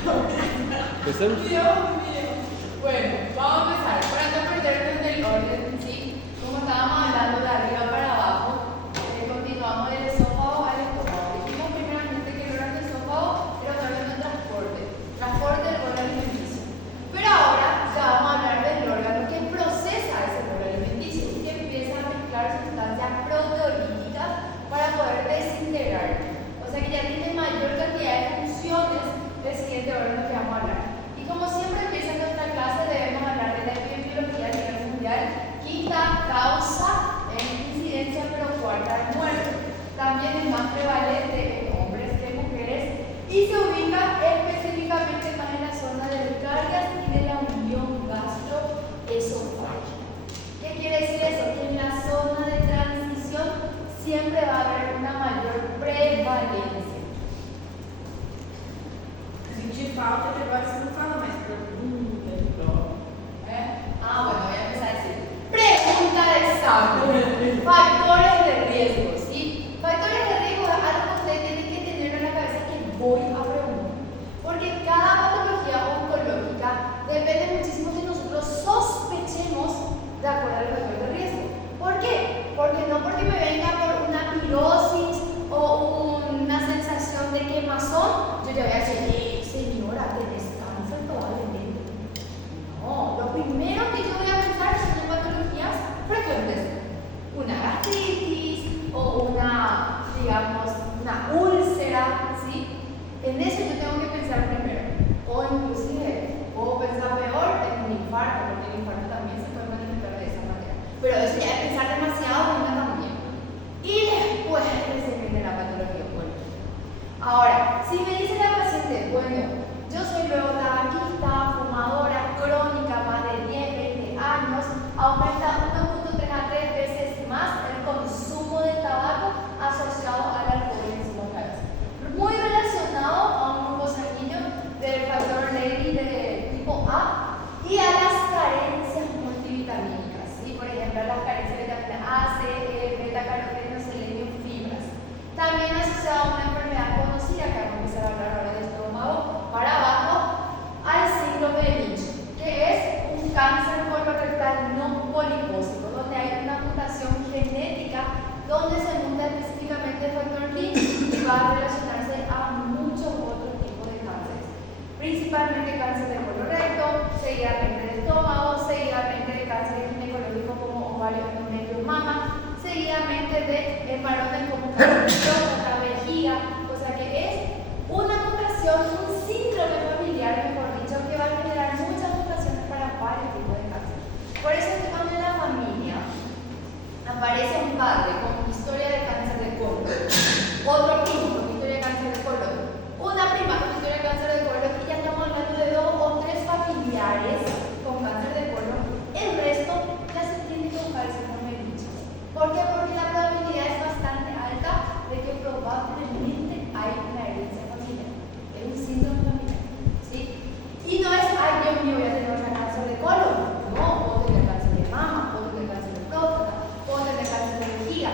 ¿Empecemos? Dios mío. Bueno, vamos a empezar. Para no perdernos en el orden, ¿sí? Como estábamos hablando de arriba para abajo, continuamos del esófago al estómago. Dijimos primeramente que el órgano del esófago era un órgano de transporte del bolo alimenticio. Pero ahora ya vamos a hablar del órgano que procesa ese bolo alimenticio y que empieza a mezclar sustancias proteolíticas para poder desintegrar. O sea que ya tiene mayor cantidad de funciones del siguiente órgano que vamos a hablar. Y como siempre empieza nuestra clase, debemos hablar de la epidemiología a nivel mundial, quinta causa en incidencia, pero cuarta en muerte. También es más prevalente en hombres que en mujeres y se ubica específicamente más en la zona del cardias y de la unión gastroesofágica. ¿Qué quiere decir eso? Que en la zona de transición siempre va a haber una mayor prevalencia. Senti falta que agora você não fala mais pergunta de prova. Bueno, voy a empezar a decir. Pregunta de examen. Factores de riesgo, ¿sí? Factores de riesgo es algo que usted tiene que tener en la cabeza que voy a preguntar. Porque cada patología oncológica depende muchísimo que nosotros sospechemos de acuerdo al factor de riesgo. ¿Por qué? Porque no porque me venga por una pirosis o una sensación de quemazón, yo ya voy a decir, señora, tenés cáncer probablemente. No, lo primero que yo voy a pensar son en patologías frecuentes. Una gastritis o una, digamos, una úlcera, ¿sí? En eso yo tengo que pensar primero. O inclusive, puedo pensar peor en un infarto, porque el infarto también se puede manifestar de esa manera. Pero eso ya es pensar demasiado en una también. Y después se viene la patología oncológica. Ahora, si me dice la paciente, bueno, yo soy luego tabaquista, fumadora, crónica, más de 10, 20 años, aumenta 1.3 a 3 veces más el consumo de tabaco asociado al alcohol y enzimas. Muy relacionado a un grupo sanguíneo del factor Levy de tipo A y a las carencias multivitamínicas, ¿sí? Por ejemplo, las carencias de vitamina A, C, E, beta-caroteno, selenio, fibras. También asociado a una enfermedad conocida, que vamos a empezar a hablar ahora de estómago para abajo, al síndrome de Lynch, que es un cáncer colorectal no polipósico, donde hay una mutación genética donde se muta específicamente el factor Lynch y va a relacionarse a muchos otros tipos de cánceres, principalmente cáncer de colorecto, seguidamente de estómago, seguidamente de cáncer ginecológico como ovario, endometrio, mama, seguidamente de hemaromas como cáncer de próstata, vejiga, o sea que es una mutación, un síndrome familiar, mejor dicho, que va a generar muchas mutaciones para varios tipos de cáncer. Por eso es que cuando en la familia aparece un padre con historia de cáncer de colon, otro primo con historia de cáncer de colon, una prima con historia de cáncer de colon, y ya estamos hablando de 2 o 3 familiares con cáncer de colon, el resto ya se tiene que buscar el síndrome de Lynch. ¿Por qué? Porque la probabilidad es bastante alta de que probablemente hay una herencia familiar. Es un síndrome familiar, ¿sí? Y no es, ay Dios mío, voy a tener un cáncer de colon. No, puedo tener cáncer de mama, puedo tener cáncer de próstata, puedo tener cáncer de vejiga.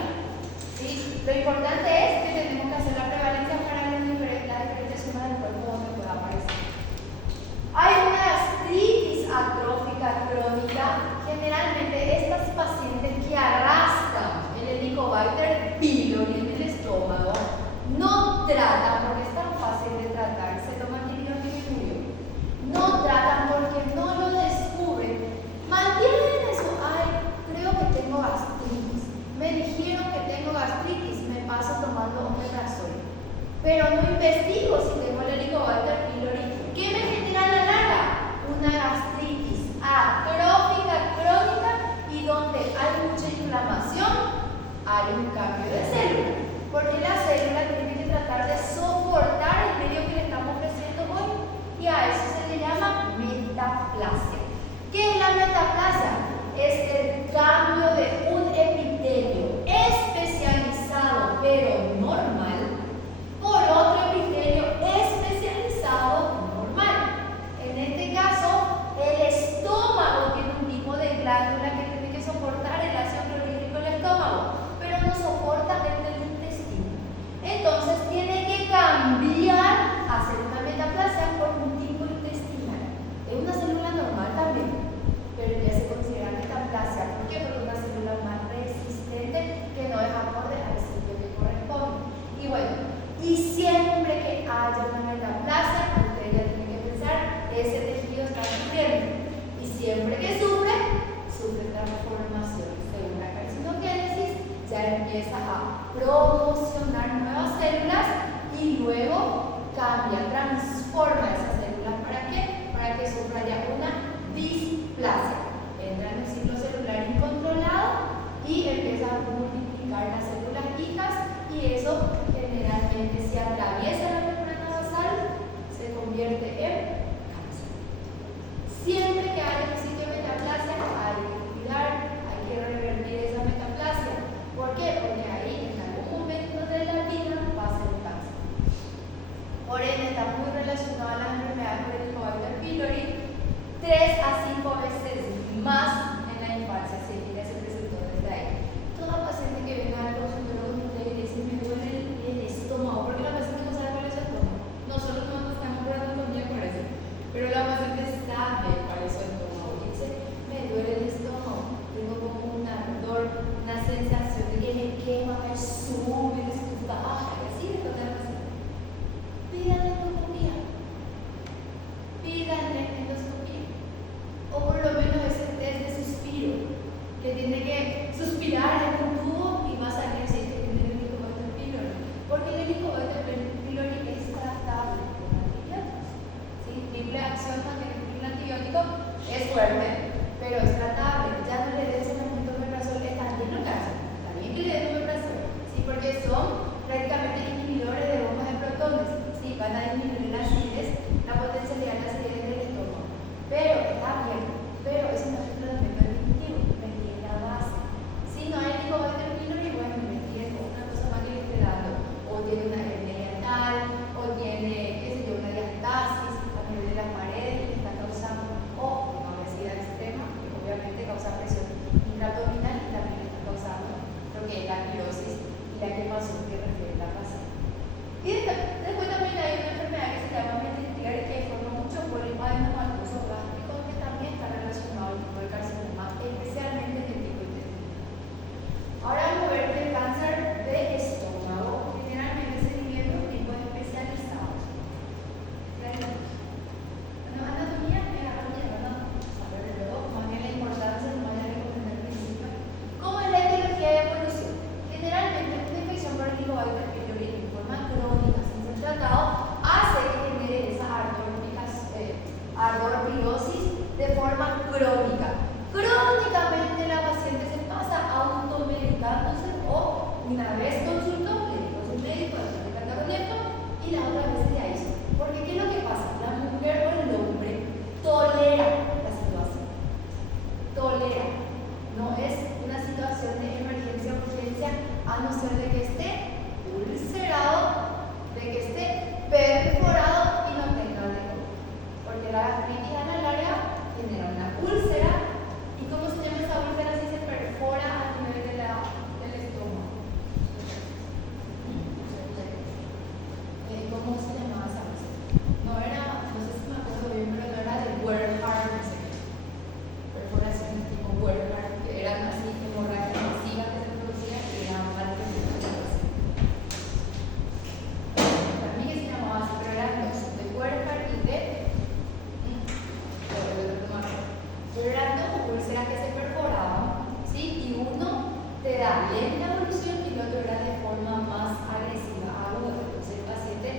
lenta evolución y el otro era de forma más agresiva, aguda. Entonces el paciente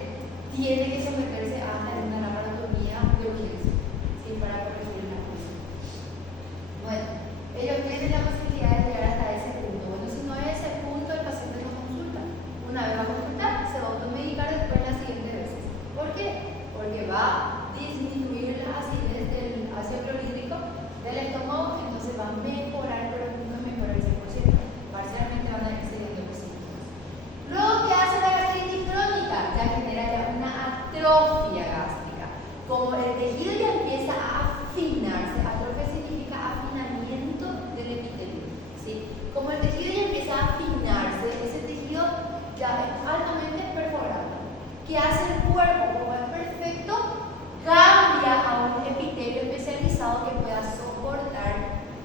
tiene que someterse a una laparotomía de urgencia, ¿sí? Para corregir la posición. Bueno, ellos tienen la posibilidad de llegar hasta ese punto. Bueno, si no es ese punto, el paciente no consulta. Una vez va a consultar, se va a automedicar después las siguientes veces. ¿Por qué? Porque va a disminuir la acidez del ácido clorhídrico del estómago, entonces va a mejorar, pero nunca mejora el 100%. Parcialmente van a ir excediendo los síntomas. Luego, ¿qué hace la gastritis crónica? Ya genera ya una atrofia gástrica. Como el tejido ya empieza a afinarse, atrofia significa afinamiento del epitelio, ¿sí? Como el tejido ya empieza a afinarse, ese tejido ya es altamente perforado. ¿Qué hace el cuerpo? Como es perfecto, cambia a un epitelio especializado que pueda soportar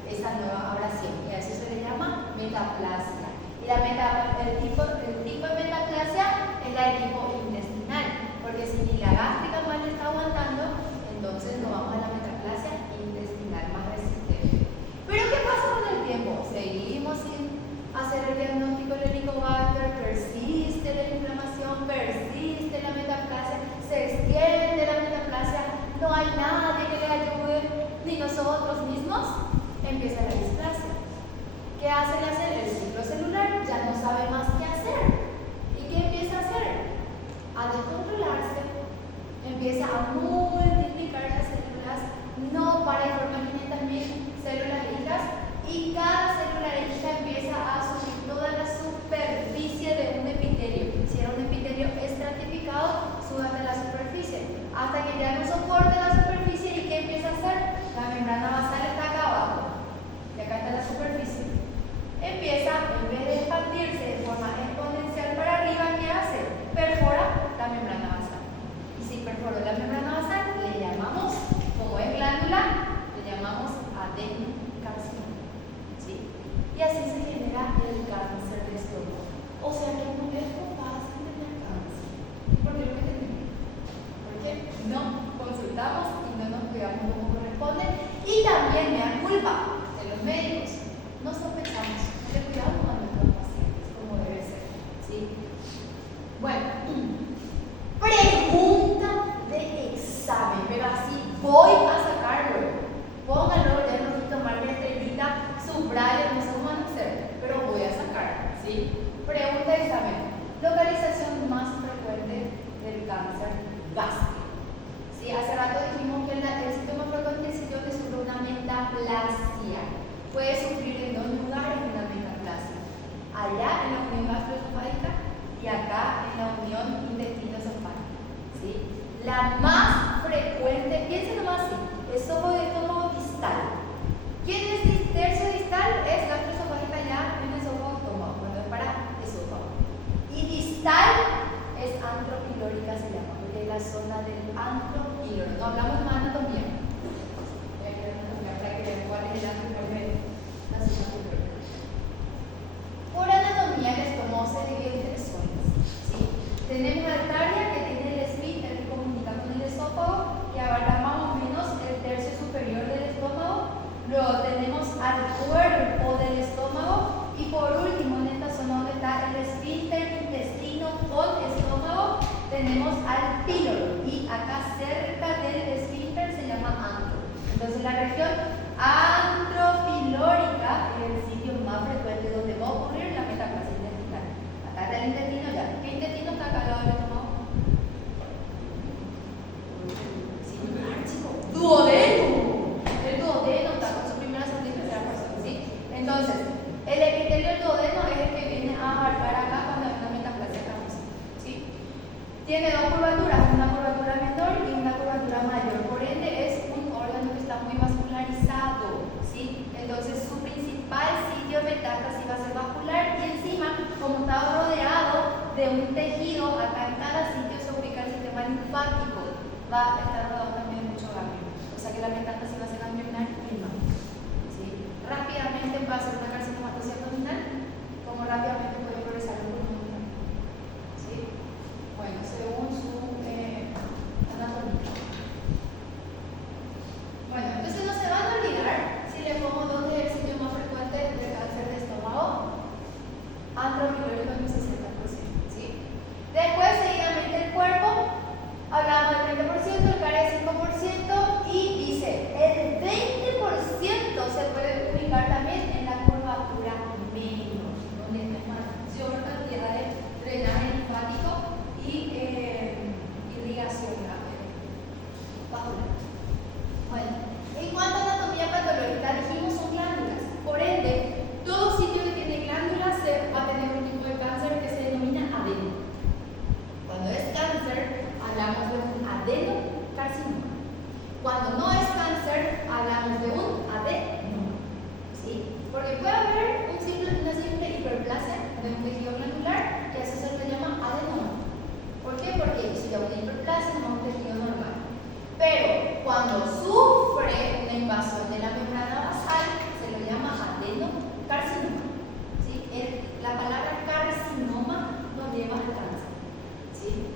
esa nueva abrasión. Y a eso se le llama metaplasia. Y el tipo de metaplasia es la de tipo intestinal, porque si ni la gástrica mal está aguantando, entonces nos vamos a la metaplasia intestinal más resistente. Pero ¿qué pasa con el tiempo? Seguimos sin hacer el diagnóstico del Helicobacter, persiste la inflamación, persiste la metaplasia, se extiende la metaplasia, no hay nadie que le ayude, ni nosotros mismos, empieza la displasia. ¿Qué hace el ciclo celular? Ya no sabe más qué hacer. ¿Y qué empieza a hacer? A descontrolarse, empieza a multiplicar las células, no para y forma 500.000 células hijas, y cada célula hija empieza a asumir toda la superficie de un epitelio. Si era un epitelio estratificado, sube hasta la superficie, hasta que ya no soporta la superficie. ¿Y qué empieza a hacer? La membrana basal está acá abajo, y acá está la superficie. Empieza, en vez de expandirse de forma exponencial para arriba, ¿qué hace? Perfora la membrana basal. Y si perforó la membrana basal, le llamamos, como es glándula, le llamamos adenocarcinoma, ¿sí? Y así se genera el cáncer de estómago. O sea que no es fácil tener cáncer. ¿Por qué lo que tenemos? Porque no consultamos y no nos cuidamos como corresponde. Y también me da culpa de los médicos. No sospechamos, no le cuidamos a nuestros pacientes como debe ser, ¿sí? Bueno, pregunta de examen, pero así voy a sacarlo. Pónganlo ya en rojito, marquen estrellita, subrayen, no sé cómo van a hacer, pero voy a sacar, ¿sí? Pregunta de examen. Localización más frecuente del cáncer gástrico. ¿Sí? Hace rato dijimos que el sitio más frecuente es el sitio que sufre una metaplasia. Puede sufrir en dos lugares una metaplasia. Allá en la unión gastroesofágica y acá en la unión intestino-esofágica, ¿sí? La más frecuente, piensen nomás así, esófago y estómago distal. ¿Quién es tercio distal? Es gastroesofágica ya en esófago-estómago, cuando es para esófago. Y distal es antropilórica, se llama, porque es la zona del antropiloro. No hablamos más de anatomía. Para que vean cuál es el antropiloro de la zona pilórica. Por anatomía, el estómago se divide en tres zonas, ¿sí? Tenemos la arteria que tiene el esfínter que comunica con el esófago, que abarca más o menos el tercio superior del estómago. Luego tenemos al cuerpo del estómago y por último en esta zona donde está el esfínter intestino con estómago tenemos al píloro, y acá cerca del esfínter se llama antro. Entonces la región antropilórica es el sitio más frecuente donde va a ocurrir la metaplasia intestinal. Acá está el intestino ya. ¿Qué intestino está acá al lado del estómago? Sí, chico. Duodeno. El duodeno está con su primera, segunda y tercera persona, ¿sí? Entonces, el epitelio del duodeno es el que viene a abarcar acá cuando hay una metaplasia carosa, ¿sí? Tiene dos curvaturas, una curvatura menor y una curvatura mayor. Por ende, es un órgano que está muy vascularizado, ¿sí? Entonces, su principal sitio de metástasis va a ser vascular, y encima, como está rodeado de un tejido, acá en cada sitio se ubica el sistema linfático. Va a estar rodeado también de mucho ganglio. O sea que la metástasis va a ser ganglionar y no, ¿sí? Rápidamente va a ser una carcinomatosis abdominal, como rápidamente puede progresar el pulmón, ¿sí? Bueno, según su anatomía. Bueno, entonces no se van a olvidar, si le pongo dónde es el sitio más frecuente del cáncer de estómago, Cuando no es cáncer, hablamos de un adenoma, ¿sí? Porque puede haber una simple hiperplasia de un tejido glandular y eso se le llama adenoma. ¿Por qué? Porque si hay una hiperplasia no es un tejido normal. Pero cuando sufre una invasión de la membrana basal, se lo llama adenocarcinoma. ¿Sí? La palabra carcinoma nos lleva al cáncer. ¿Sí?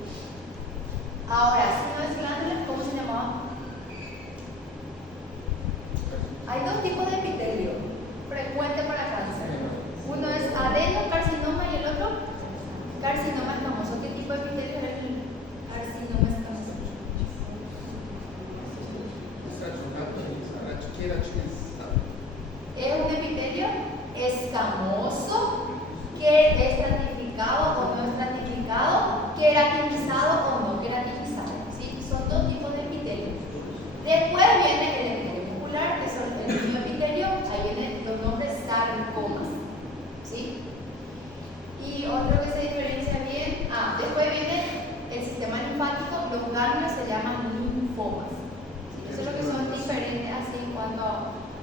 Ahora, si no es glándula, ¿cómo se llamaba? Hay dos tipos de epitelio frecuente para cáncer. Uno es adenocarcinoma y el otro carcinoma escamoso. ¿Qué tipo de epitelio es el carcinoma escamoso? Es un epitelio escamoso que es estratificado o no estratificado, queratinizado o no queratinizado. ¿Sí? Son dos tipos de epitelio. Después viene el epitelio muscular, que son el mismo epitelio, ahí vienen los nombres sarcomas. ¿Sí? Y otro que se diferencia bien, después viene el sistema linfático, los ganglios se llaman linfomas. ¿Sí? Eso es lo que son diferentes así en cuanto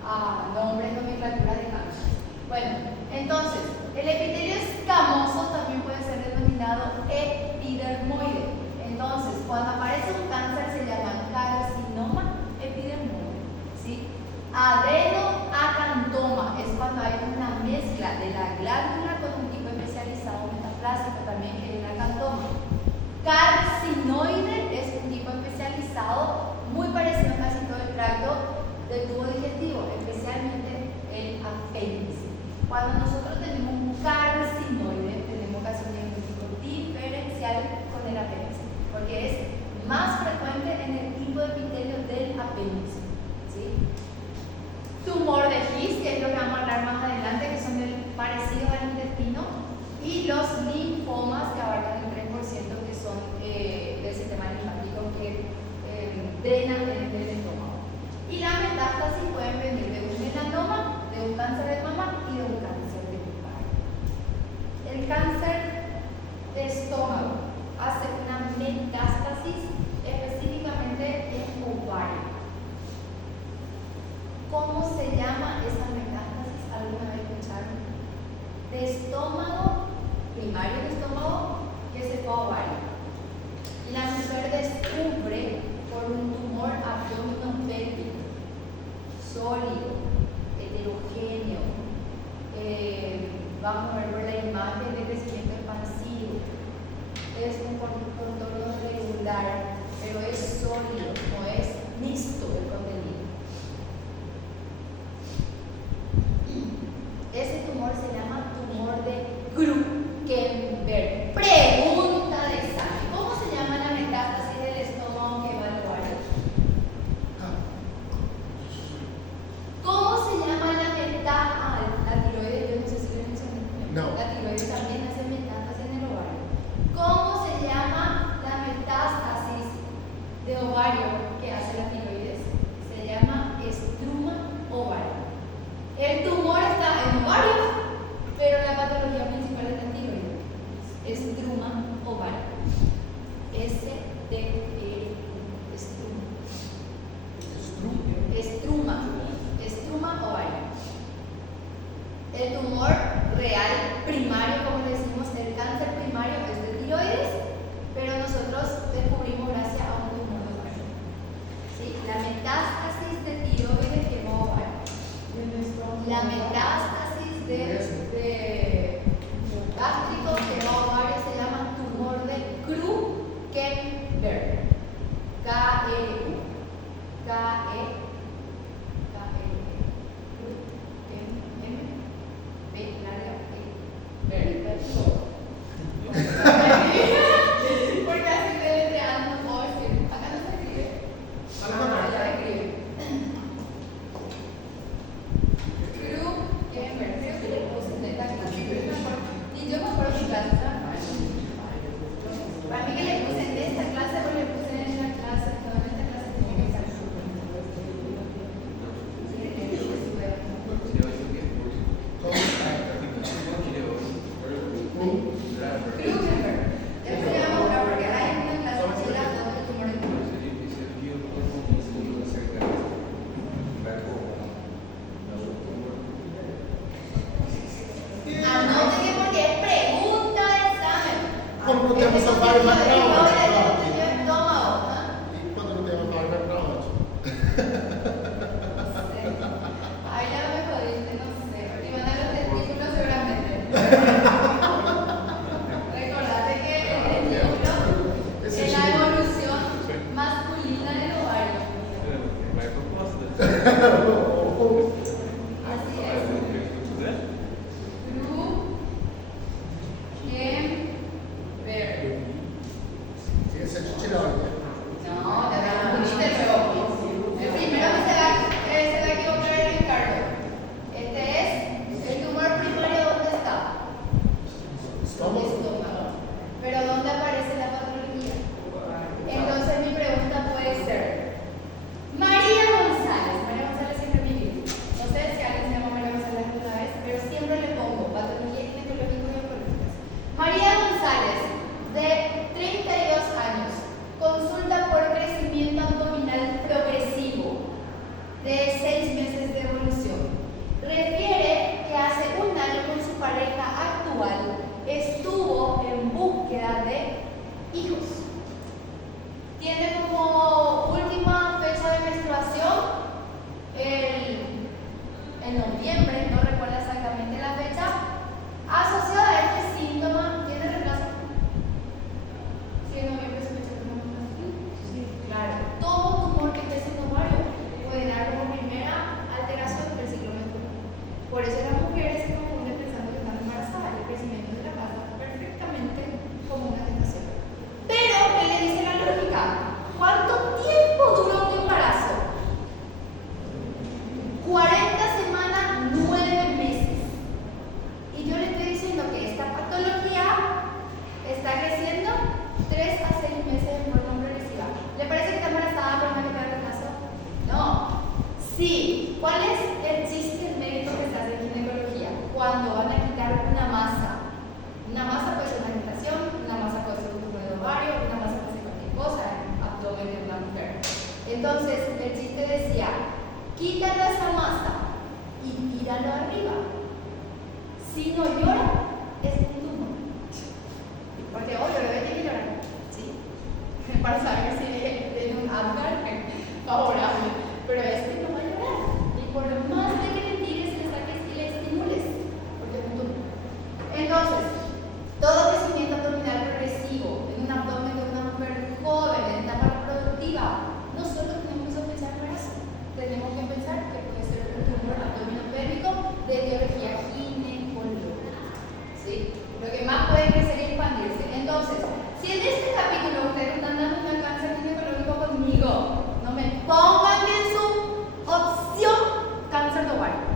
a nombres, nomenclatura de cáncer. Bueno, entonces, el epitelio escamoso también puede ser denominado epidermoide. Entonces, cuando aparece un cáncer se llama carcinoma epidermoide. ¿Sí? Adenoacantoma es cuando hay una mezcla de la glándula con un tipo especializado metaplásico también que es el acantoma. Carcinoide es un tipo especializado muy parecido a casi todo el tracto del tubo digestivo, especialmente el apéndice. Cuando nosotros tenemos un carcinoide, tenemos casi un diagnóstico diferencial con el apéndice, porque es más frecuente en el tipo de epitelio del apéndice. ¿Sí? Tumor de His, que es lo que vamos a hablar más adelante, que son parecidos al intestino, y los linfomas, que abarcan el 3%, que son del sistema linfático que drenan el estómago. Y la metástasis pueden venir de un melanoma, de un cáncer de mama y de un cáncer de ovario. El cáncer de estómago hace una metástasis específicamente en ovario. ¿Cómo se llama esa metástasis? ¿Alguna vez escucharon? De estómago, primario de estómago, que se fue a ovario. La mujer descubre por un tumor abdominopélvico sólido, heterogéneo. Vamos a ver por la imagen de crecimiento expansivo. Es un contorno regular, pero es sólido, no es mixto el contenido. Ese tumor se llama tumor de Krukenberg. Pregunta de examen: ¿cómo se llama la metástasis del estómago que va al ovario? ¿Cómo se llama la la tiroides? Yo no sé si lo mencioné. No. La tiroides también hace metástasis en el ovario. ¿Cómo se llama la metástasis de ovario que hace la tiroides? Se llama estruma ovario. El tumor está en ovario, pero la patología principal es la tiroides. Estruma ovario. Estruma ovario. El tumor real primario, como le decimos, el cáncer primario es de tiroides, pero nosotros descubrimos gracias a un tumor de ovario. Así es. Ver. Sí, ese chichilo. No, te da un chiste nuevo. El primero que se va a equivocar es Ricardo. Este es el tumor primario, ¿dónde está? Estómago. Pero ¿dónde aparece la patología? Entonces mi pregunta puede ser, María González siempre me dice, no sé si alguien se llama María González alguna vez, pero siempre le pongo patología ginecológica y oncológica. María González, de 32 años, consulta por crecimiento abdominal progresivo de 6 meses de evolución. Refiere que hace un año con su pareja actual estuvo en búsqueda de hijos. Tiene como última fecha de menstruación en noviembre, no recuerdo exactamente la fecha. Asociada a este síntoma, ¿tiene reemplazo? Sí, en noviembre se fecha de menstruación. Sí, claro. Todo tumor que esté en ovario puede dar como primera alteración del ciclo menstrual. Por eso las mujeres se confunden pensando que están embarazadas. El crecimiento de la pasa perfectamente como una gestación. Pero, ¿qué le dice la lógica? ¿Cuánto tiempo dura un embarazo? 40 semanas, 9 meses. Y yo le estoy diciendo que esta patología está creciendo 3 a 6 meses en forma progresiva. ¿Le parece que está embarazada pero no le queda reemplazo? No. Sí. ¿Cuál es el chiste médico que se hace en ginecología? Cuando van a quitar una masa. Una masa puede ser una gestación, una masa puede ser un tumor de ovario, una masa puede ser cualquier cosa en el abdomen de una mujer. Entonces, el chiste decía, quítale esa masa y tíralo arriba. Si no llora, es un tumor. Porque obvio, el bebé tiene que llorar. ¿Sí? Para saber si tiene un Apgar favorable. Pero este no va a llorar. Y por más de que le tires, le saques y le estimules. Porque es un tumor. Entonces, todo crecimiento abdominal progresivo en un abdomen de una mujer joven en etapa reproductiva, no solo tenemos que pensar en embarazo, tenemos que pensar que puede ser un tumor abdominopélvico de etiología ginecológica. ¿Sí? Lo que más puede crecer y expandirse. Entonces, si en este capítulo ustedes están dando un cáncer ginecológico conmigo, no me pongan en su opción cáncer de ovario.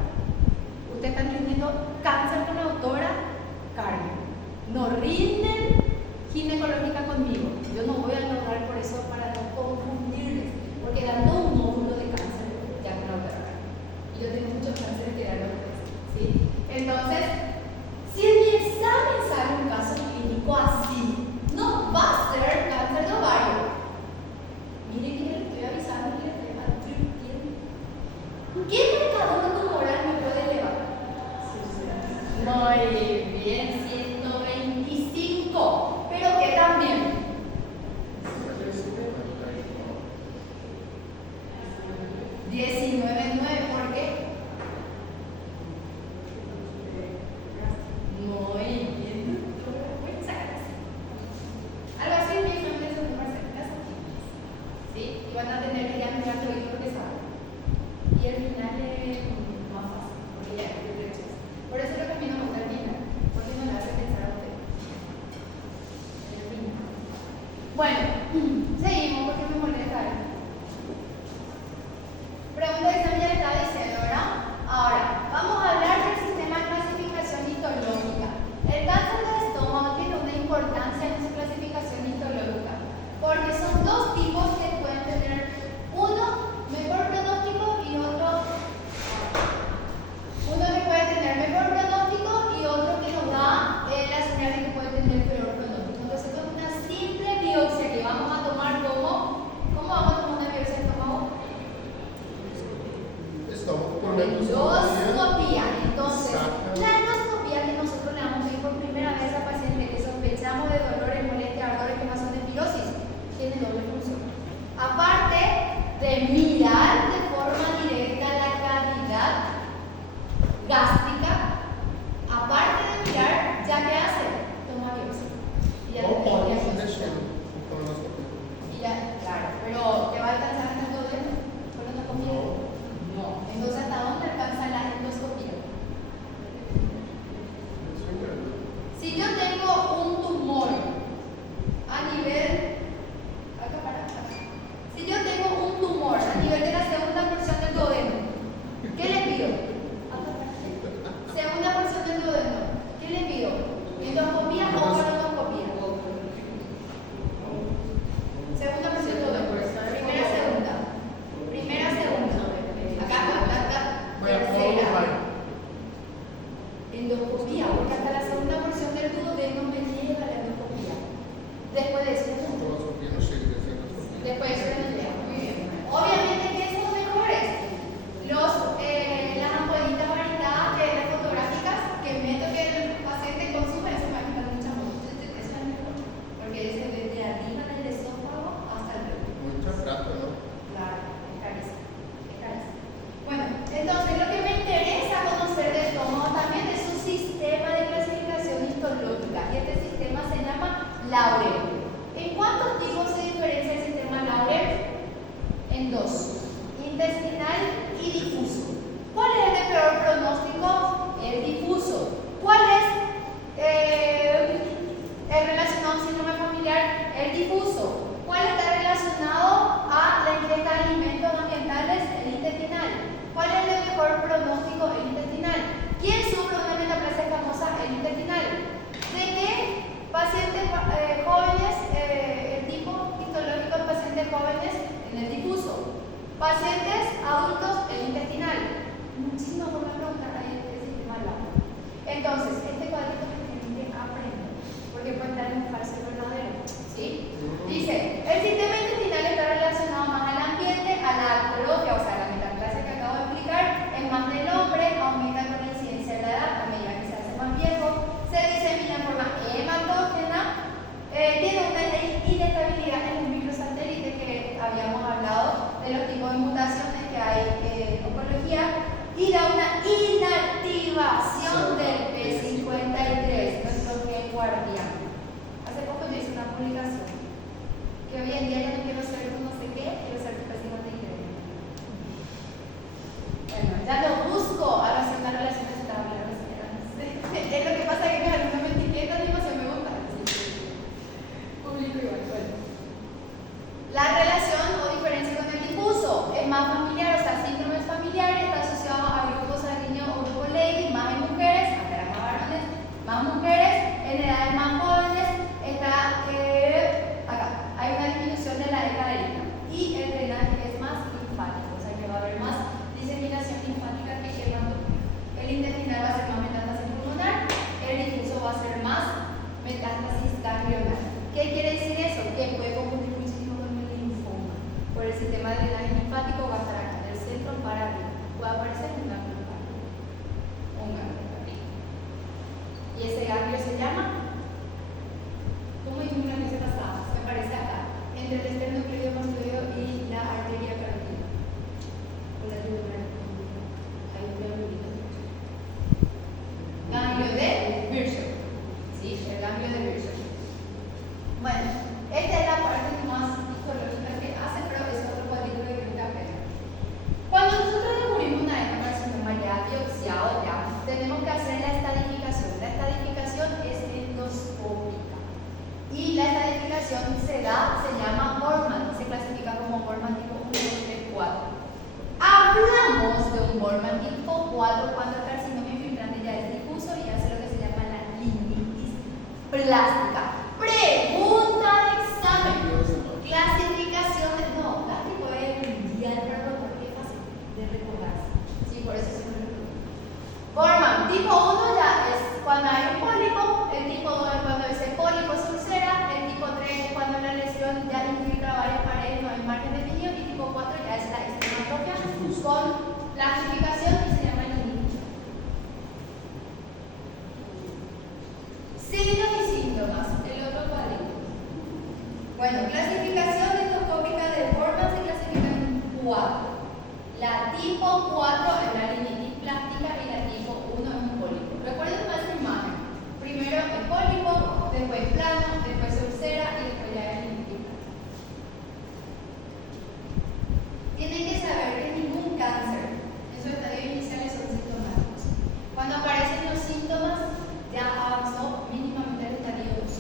Ustedes están teniendo cáncer con la doctora Carmen. No rinden ginecológica conmigo. Yo no voy a lograr por eso para no confundirles, porque dando un módulo de cáncer ya me lo operaron. Y yo tengo muchos cánceres que dan ¿sí? Entonces, si en mi examen sale un caso clínico así, no va a ser cáncer de ovario. Miren que le estoy avisando que le estoy advirtiendo. ¿Qué marcador tumoral me puede elevar? Muy bien, 125. ¿Pero qué también? 19.9, ¿por qué? Muy bien. Muchas gracias. Algo así mi familia se va a hacer caso. ¿Sí? Y van a tener que ya mirar todo lo que saben. Y el final es más fácil, porque ya es rechazo. Por eso recomiendo montar el final, porque no le hace pensar a usted. El final. Bueno, seguimos porque me molesta. Pregunta que también le estaba diciendo, ¿verdad? Ahora, vamos a hablar del sistema de clasificación histológica. El cáncer de estómago tiene una importancia en su clasificación histológica, porque son dos tipos que pueden tener uno mejor pronóstico y otro que puede tener mejor pronóstico y otro que nos da la señal de que puede tener peor pronóstico. Entonces, con una simple biopsia que vamos dos: intestinal y difuso. ¿Cuál es el de peor pronóstico? El difuso. ¿Cuál es relacionado a un síndrome familiar? El difuso. ¿Cuál está relacionado a la ingesta de alimentos ambientales? El intestinal. ¿Cuál es el de mejor pronóstico? El intestinal. ¿Quién sufre una metaplasia escamosa? El intestinal. ¿De qué pacientes jóvenes, el tipo histológico de pacientes jóvenes? En el difuso. Pacientes adultos, el intestinal. Muchísimas formas de preguntar ahí en el sistema del agua. Entonces, este cuadrito que tienen que aprender, porque puede estar en un falso verdadero. ¿Sí? Dice, el sistema intestinal está relacionado más al ambiente, a la atrofia, o sea, la metaplasia que acabo de explicar, es más del hombre, aumenta con la incidencia de la edad a medida que se hace más viejo, se disemina en forma hematógena, tiene una inestabilidad en los microsatélites que habíamos hablado de los tipos de mutaciones que hay en oncología, y da una inactivación del P53, nuestro gen guardián. Hace poco yo hice una publicación que hoy en día ya no quiero ser tu no sé qué, quiero ser tu P53. Bueno, ya no busco hacer una relación estable, es lo que pasa que mis alumnos me etiquetan y no se me gusta. Publico igual. Bueno. La relación o diferencia con el difuso es más familiar, o sea, síndrome familiar, está asociado a grupo sanguíneo o grupo Levy, más en mujeres, aunque eran más varones, más mujeres, en edades más jóvenes, está acá, hay una disminución de la heparina y el drenaje es más linfático, o sea que va a haber más diseminación linfática que hematógena. El intestinal va a ser más metástasis pulmonar, el difuso va a ser más metástasis ganglionar. ¿Qué quiere decir eso? Que puede confundir muchísimo con el linfoma. Por el sistema de drenaje linfático va a estar acá, del centro para arriba. Puede aparecer un ganglio hepático. Un ganglio hepático. Y ese ganglio se llama, ¿cómo dijimos la clase pasada? Se aparece acá, entre el esternocleido mastoideo y la arteria carotídea. Con la yugular. Hay un triangulito. Ganglio de Virchow. ¿Sí? El ganglio de Virchow. Bueno, esta es la parte más histológica que hace, pero es otro cuadrito que creo que aprender. Cuando nosotros descubrimos una carcinoma ya biopsiado, ya tenemos que hacer la estadificación. La estadificación es endoscópica. Y la estadificación se llama Borman, se clasifica como Borman tipo 1, 2, 3, 4. Hablamos de un Borman tipo 4 cuando el carcinoma infiltrante ya es difuso y hace lo que se llama la limnitis plástica. Pregunta de examen. Clasificaciones. No, gástrico es mundial, pero porque es fácil de recordarse. Sí, por eso se me recuerda. Borman, tipo 1 ya es cuando hay un pólipo, el tipo 2 es cuando ese pólipo se ulcera, el tipo 3 es cuando la lesión ya infiltra varias paredes, no hay margen definido, y tipo 4 ya es la extrematrofia con clasificación y se llama limnitis. Signos y síntomas, el otro cuadrito. Bueno, clasificación endoscópica de Borman se clasifica en 4. La tipo 4 es la limnitis plástica y la tipo 1 es un pólipo. Recuerden más la imagen. Primero el pólipo, después plano, después se ulcera y después ya es limnitis plástica. Tienen que saber que ningún cáncer en sus estadios iniciales son sintomáticos. Cuando aparecen los síntomas, ya avanzó mínimamente al estadio 2,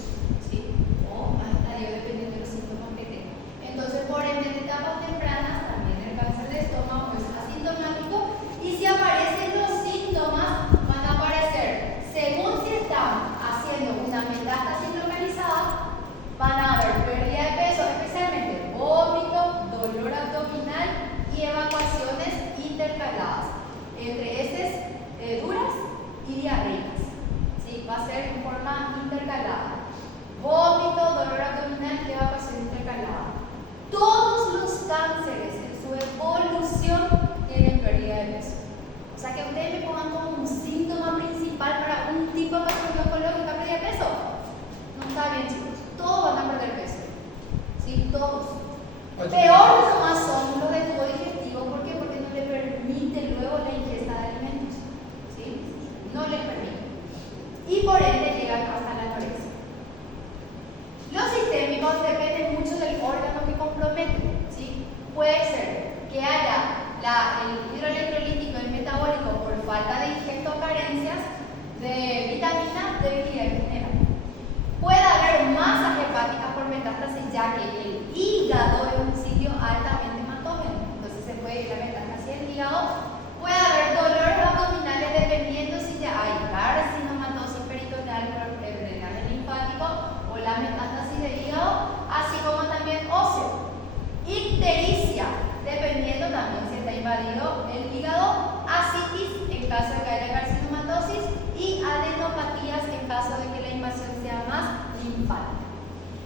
¿sí? O al estadio dependiendo de los síntomas que tenga. Entonces, por ende, en etapas tempranas, también el cáncer de estómago es asintomático, y si aparecen los síntomas, van a aparecer, según si están haciendo una metástasis localizada, van a haber pérdida de peso, especialmente vómito, dolor abdominal y evacuaciones intercaladas, entre heces duras y diarreicas. ¿Sí? Va a ser en forma intercalada. Vómito, dolor abdominal y evacuación intercalada. Todos los cánceres en su evolución tienen pérdida de peso. O sea que ustedes me pongan como un síntoma principal para un tipo de patología oncológica pérdida de peso. No está bien, chicos. Todos van a perder peso. ¿Sí? Todos. Peor nomás son los de tubo digestivo. ¿Por qué? Porque no le permite luego la ingesta de alimentos. ¿Sí? No les permite. Y por ende llegan hasta la anorexia. Los sistémicos dependen mucho del órgano que comprometen. ¿Sí? Puede ser que haya el hidroelectrolítico y el metabólico por falta de ingesto o carencias de vitaminas, debilidad en general. Puede haber masas hepáticas por metástasis, ya que el hígado es un sitio altamente hematógeno, entonces se puede ir a metástasis del hígado. Puede haber dolores abdominales dependiendo si ya hay carcinomatosis peritoneal por el drenaje linfático o la metástasis del hígado, así como también óseo. Ictericia, dependiendo también si está invadido el hígado. Ascitis en caso de que haya carcinomatosis y adenopatías en caso de que la invasión sea más linfática.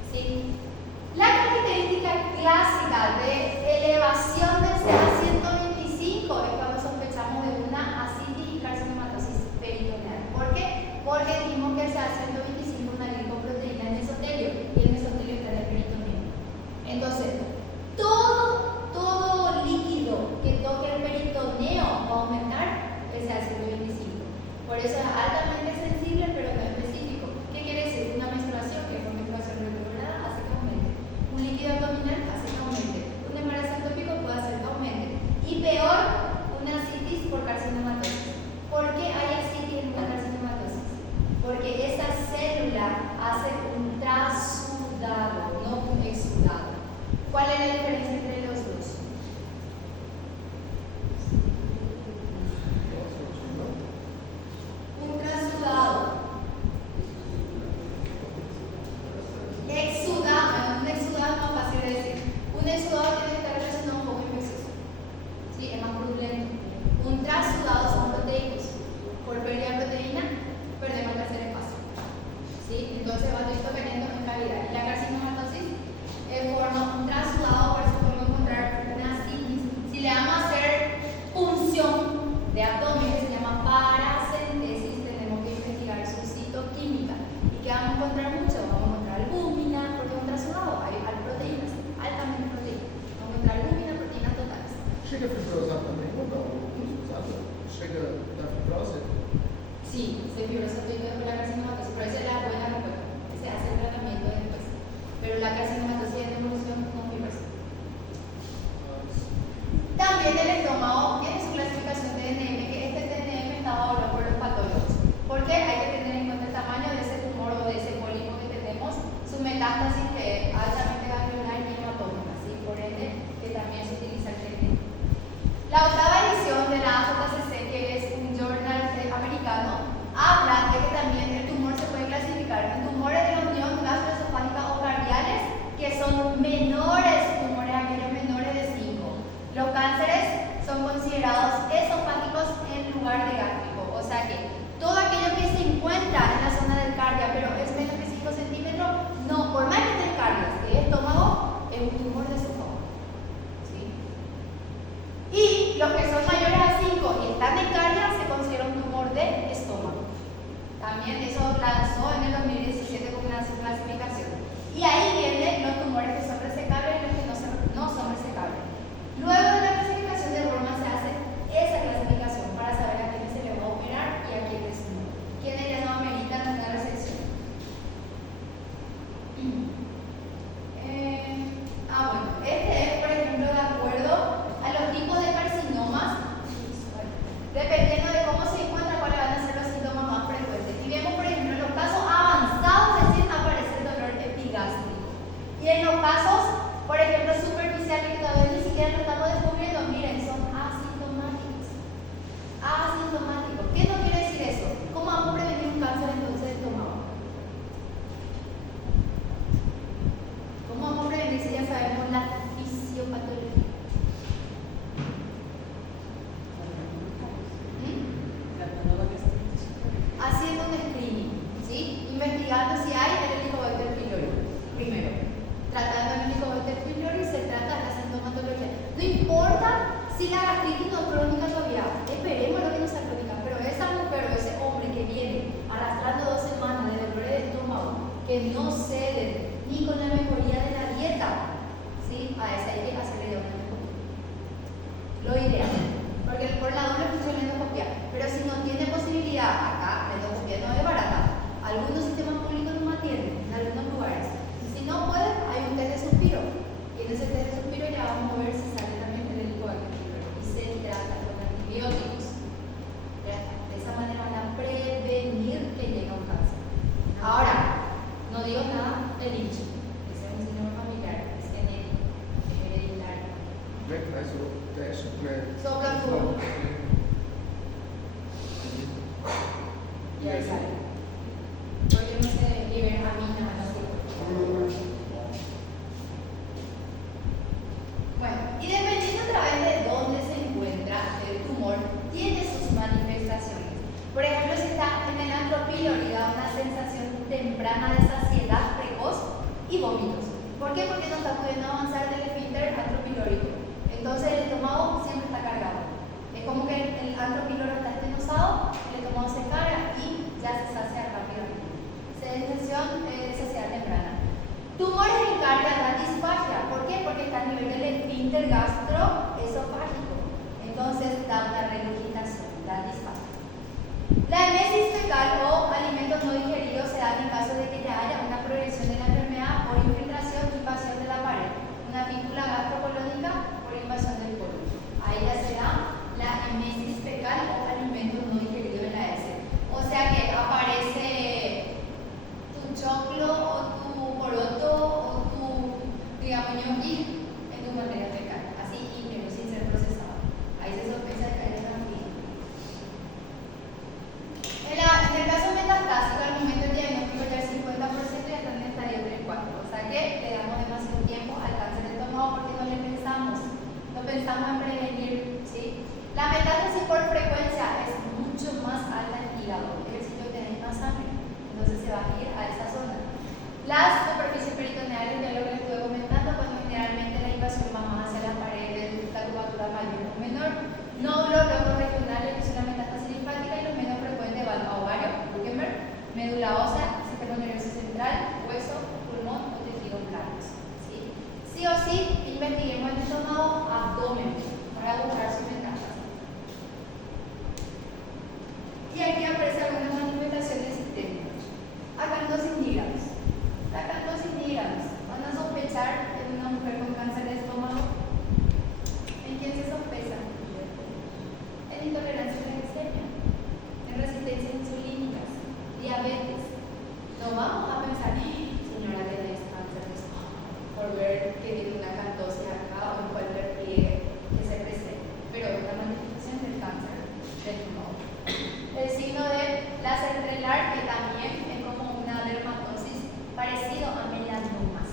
¿Sí? La característica clásica de elevación del CA-125 es cuando sospechamos de una ascitis y carcinomatosis peritoneal. ¿Por qué? Porque dijimos que el CA-125 es una glicoproteína en mesotelio y el mesotelio está en el peritoneo. Entonces, todo líquido que toque el peritoneo va a aumentar el CA-125. Por eso es altamente sensible, pero no específico. ¿Qué quiere decir? Una menstruación, que es una menstruación retrograda, hace que aumente. Un líquido abdominal hace que aumente. Un embarazo ectópico puede hacer que aumente. Y peor, una ascitis por carcinomatosis. ¿Por qué hay ascitis en una carcinomatosis? Porque esa célula hace un trasudado, no un exudado. ¿Cuál es la diferencia entre los dos? Un trasudado. Exudado, un exudado es más fácil de decir. Un exudado tiene que estar relacionado un poco infeccioso. ¿Sí? Es más purulento. Un trasudado son proteicos. Por pérdida de proteína, perdemos el tercer espacio. ¿Sí? Entonces va esto perdiendo en calidad. Y la carcinomatosis forma un trasudado, por eso podemos encontrar una ascitis. Si le vamos a hacer punción de abdomen, que se llama paracentesis, tenemos que investigar su citoquímica. ¿Y qué vamos a encontrar mucho? Vamos a encontrar albúmina, porque es un trasudado, hay proteínas, altamente proteínas. Vamos a encontrar albúmina, proteínas totales. Chega a fibrosar também ou não? Chega da fibrose? Sí, se fibrosa por la carcinomatosis, pero esa es la buena respuesta. Se hace el tratamiento después. Pero la carcinomatosis de evolución no fibrosa. También el estómago tiene su clasificación de TNM, que este TNM está valorado por los patólogos. Porque hay que tener en cuenta el tamaño de ese tumor o de ese pólipo que tenemos, su metástasis que es altamente ganglionar y hematógena, ¿sí? Por ende, que también se utiliza el TNM. La octava edición de la AJCC, que es un journal americano, habla de que también el tumor se puede clasificar en tumores de la unión gastroesofágica o cardiales, que son menores, tumores aquellos menores de 5. Los cánceres son considerados esofágicos en lugar de gástrico, o sea que todo aquello que se encuentra en la zona del cardia, pero es menos que 5 centímetros, no, por más que esté en cardia, que es estómago, es un tumor de esófago. ¿Sí? Y los que son mayores a 5 y están en cardia se considera un tumor de estómago. También eso lanzó en el 2017 como una clasificación. Y ahí vienen los tumores que son resecables y los que no son resecables. Luego de la clasificación de Roman se hace esa clasificación para saber a quiénes se le va a operar y a quiénes no. Quiénes ya no ameritan una resección. Bueno, este es, por ejemplo, de acuerdo a los tipos de carcinomas, dependiendo de cómo se encuentra, cuáles van a ser los síntomas más frecuentes. Y vemos, por ejemplo, en los casos avanzados recién aparece el dolor epigástrico. Y en los casos, por ejemplo, superficiales que todavía ni siquiera lo estamos descubriendo, miren, son asintomáticos. Asintomáticos. ¿Qué no quiere decir eso? ¿Cómo vamos a prevenir un cáncer entonces de estómago? ¿Cómo vamos a prevenir si ya sabemos la fisiopatología? Haciendo un screening, ¿sí? Investigando si hay el Helicobacter pylori primero. Tratando el Helicobacter pylori se trata de la sintomatología. No importa si la gastritis no es crónica todavía, esperemos lo que no sea crónica, pero esa mujer o ese hombre que viene arrastrando 2 semanas de dolores de estómago que no ceden ni con la mejoría de la dieta, ¿sí? A esa hay que hacerle una endoscopia. Lo ideal, porque por la doble función la endoscopia, pero si no tiene posibilidad, acá la endoscopia no es barata, algunos sistemas públicos no atienden en algunos lugares. Y si no pueden, hay un test de suspiro, y en ese test de suspiro ya vamos a ver si sale también el helicobacter. eso te Sopla tú. Y ahí sale. Porque no se libera amina así. Bueno, y dependiendo a través de dónde se encuentra el tumor, tiene sus manifestaciones. Por ejemplo, si está en el antro pílori, da una sensación temprana de saciedad precoz y vómitos. ¿Por qué? Porque no está pudiendo avanzar del esfínter antropilórico. Entonces el estómago siempre está cargado. Es como que el antropilórico está estenosado, el estómago se carga y ya se sacia rápidamente. Sensación de saciedad temprana. Tumores en carga dan disfagia. ¿Por qué? Porque está a nivel del esfínter gastroesofágico. Entonces da una regurgitación, da disfagia. La emesis fecal o alimentos no digeridos se dan en caso de que ya haya una progresión de la enfermedad por infiltración y invasión de la pared, una fístula gastrocolónica por invasión del colon. Ahí ya se da la emesis fecal o alimentos no digeridos en la heces. O sea que aparece tu choclo o tu poroto o tu, digamos, ñoqui en tu materia fecal, así íntegro, sin ser procesado. Ahí se sospecha de que haya también. En el caso metastásico, al momento del diagnóstico ya el 50% ya está en el estadio 3-4. O sea que le damos demasiado tiempo al cáncer de estómago porque no pensamos en prevenir, ¿sí? La metástasis por frecuencia es mucho más alta en el hígado, es el sitio que tiene más sangre, entonces se va a ir a esa zona. Las superficies peritoneales, ya lo que les estuve comentando, cuando generalmente la invasión va más hacia la pared de la tubatura mayor o menor. Nódulos locos regionales, que son la metástasis linfática, y los menos frecuentes van a ovario, Buchenberg, médula ósea, sistema nervioso central, hueso, pulmón o tejidos blandos. Sí o sí, investiguemos el estómago, abdomen, para buscar su metástasis. Y aquí aparecen algunas manifestaciones sistémicas. Acantosis nigrans. La acantosis nigrans, van a sospechar en una mujer con cáncer de estómago. ¿En quién se sospecha? En intolerancia a la glicemia, en resistencias insulínicas, diabetes. No vamos a pensar, señora, tenés cáncer de estómago, por ver que tiene una acantosis acá o en cualquier pliegue que se presente, pero es una manifestación del cáncer del estómago. El signo de la centrelar, que también es como una dermatosis parecido a melanomas,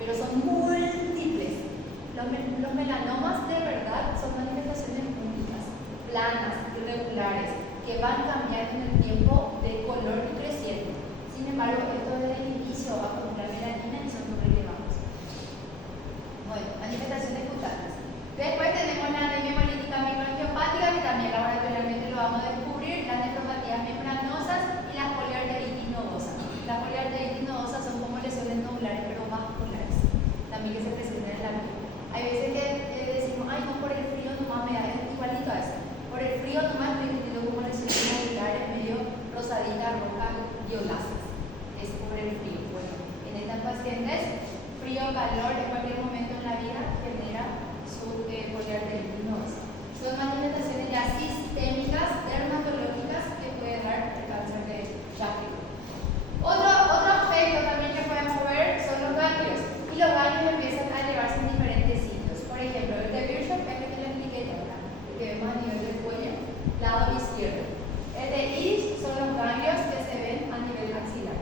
pero son múltiples. Los melanomas de verdad son manifestaciones únicas, planas, irregulares, que van cambiando en el tiempo de color y creciendo. Sin embargo, esto desde el inicio va a acumular melanina y son muy relevantes. Bueno, manifestaciones cutáneas. Después tenemos la anemia hemolítica microangiopática, que también laboratorialmente lo vamos a descubrir, las nefropatías membranosas y las poliarteritis nodosas. Las poliarteritis nodosas son como lesiones nodulares pero vasculares, también que se presentan en la piel. Hay veces que decimos, ay, no, por el frío nomás me da, igualito a eso. Por el frío nomás estoy sintiendo como lesiones nodulares medio rosaditas, rojas, violáceas. Es por el frío. Bueno, en estas pacientes, frío, calor, en cualquier momento en la vida genera su poliarteritis nodosa. Son manifestaciones ya sistémicas, dermatológicas, que puede dar el cáncer de gástrico. Otro aspecto también que podemos ver son los ganglios. Y los ganglios empiezan a elevarse en diferentes sitios. Por ejemplo, el de Virchow es el que les expliqué ya acá, el que vemos a nivel del cuello, lado izquierdo. El de Iris son los ganglios que se ven a nivel axilar.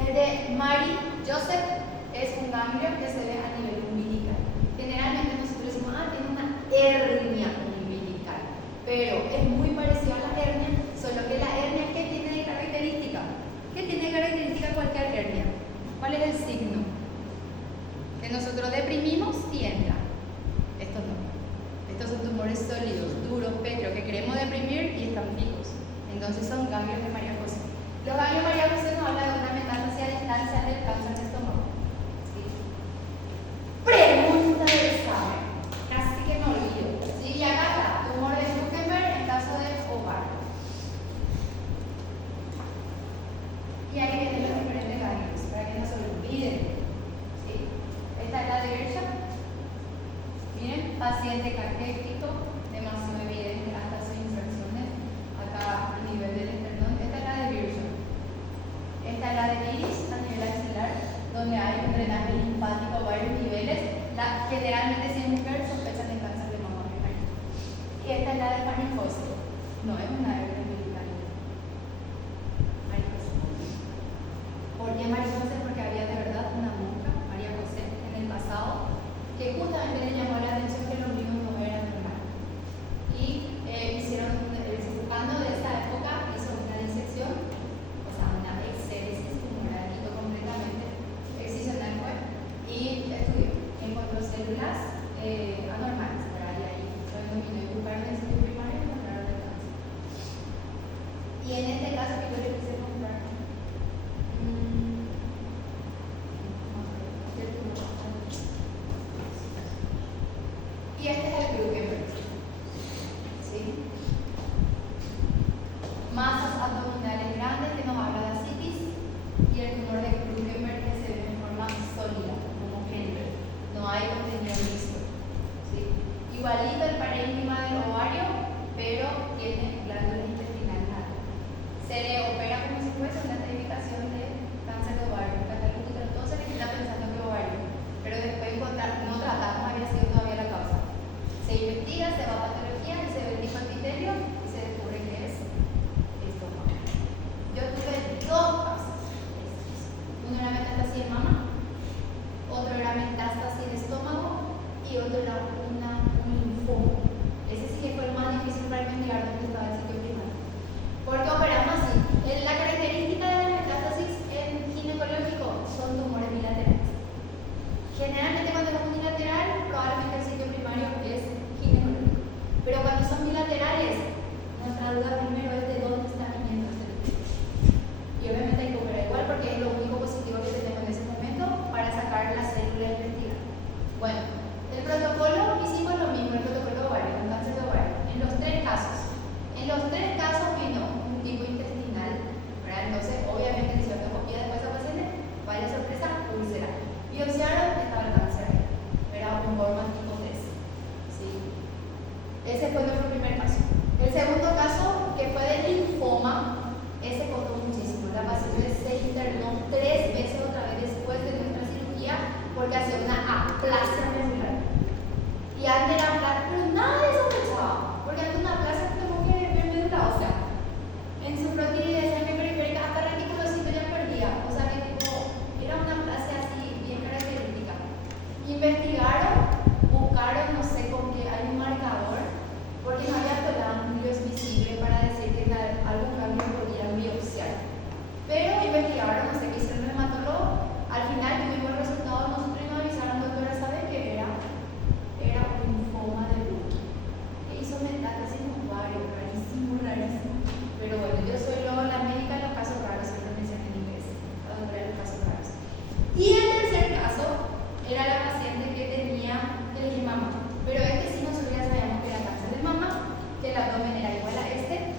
El de Mary Joseph es un ganglio que se ve a nivel umbilical. Generalmente nosotros decimos, tiene una hernia umbilical, pero es muy parecido a la hernia, solo que la hernia, ¿qué tiene de característica? ¿Qué tiene de característica cualquier hernia? ¿Cuál es el signo? Que nosotros deprimimos y entra. Estos no. Estos son tumores sólidos, duros, pétreos, que queremos deprimir y están fijos. Entonces son ganglios de María José. Los ganglios de María José nos hablan de una metástasis a distancia del cáncer de estómago. ¿Sí? Pregunta del examen. Casi que me olvido. ¿Sí? Y acá está, tumor de Buchenberg en caso de ovario. Y ahí vienen los diferentes ganglios, para que no se olviden. ¿Sí? Esta es la de Virchow. Miren, paciente caquético, demasiado evidente hasta sus inserciones acá a nivel del esternón. Esta es la de Virchow. Esta es la de Iris a nivel axilar, donde hay un drenaje linfático a varios niveles. Generalmente, si es mujer, Y este es el Grugenberg. ¿Sí? Masas abdominales grandes que nos habla de ascitis y el tumor de Grugenberg que se ve en forma sólida, como Kendall. No hay contenido mixto. ¿Sí? Igualito el parénquima del ovario, pero tiene glándulas intestinales altas. Se le opera como si fuese una tipificación de cáncer de ovario. Entonces le está pensando que ovario, pero después no tratamos, había sido todavía la causa. Se investiga, se va a patología y se ve el tipo epitelio y se descubre que es estómago. Yo tuve dos casos. Uno era metástasis de mama, otro era metástasis de estómago y otro era un linfoma. Ese sí que fue el más difícil para investigar dónde estaba el sitio primario. Porque operamos así. La característica de la metástasis en ginecológico son tumores bilaterales. Generalmente cuando es unilateral, probablemente el sitio primario es ginecológico. Pero cuando son bilaterales, nuestra duda primero es de dónde está viniendo este tumor. Y obviamente hay que operar igual porque es lo único positivo que tenemos en ese momento para sacar la célula e investigar. Bueno, el protocolo hicimos lo mismo, el protocolo ovario, un cáncer de ovario, en los tres casos. En los tres casos vino un tipo intestinal, ¿verdad? Entonces, obviamente, si endoscopía después a paciente, vaya sorpresa, úlcera. Biopsiaron, estaba el cáncer ahí. Era un Bormann tipo 3. ¿Sí? Ese fue nuestro primer caso. El segundo caso, que fue de linfoma, ese costó muchísimo. La paciente se internó 3 veces otra vez después de nuestra cirugía porque hacía una aplasia medular. Y antes era aplasia, pero nada de eso pensaba, porque antes una aplasia tengo que ver médula ósea. En su frotilidad sangre periférica, hasta reticulocito ya perdía. O sea que tipo, era una aplasia así bien característica. Investigaron, buscaron, no sé con qué, hay un marcador, porque no había ganglios visibles para decir que algún ganglio podían biopsiar. Pero investigaron, no sé qué hicieron el hematólogo. Al final tuvimos el resultado, nosotros nos avisaron, doctora, ¿sabe qué era? Era un linfoma de Burkitt. E hizo metástasis en ovario, rarísimo, rarísimo. Pero bueno, yo soy luego la médica de los casos raros, siempre mencioné en inglés, la doctora de los casos raros. Y el tercer caso era la paciente que tenía el mamá. Pero este sí nosotros ya sabíamos que era cáncer de mama, que el abdomen era igual a este,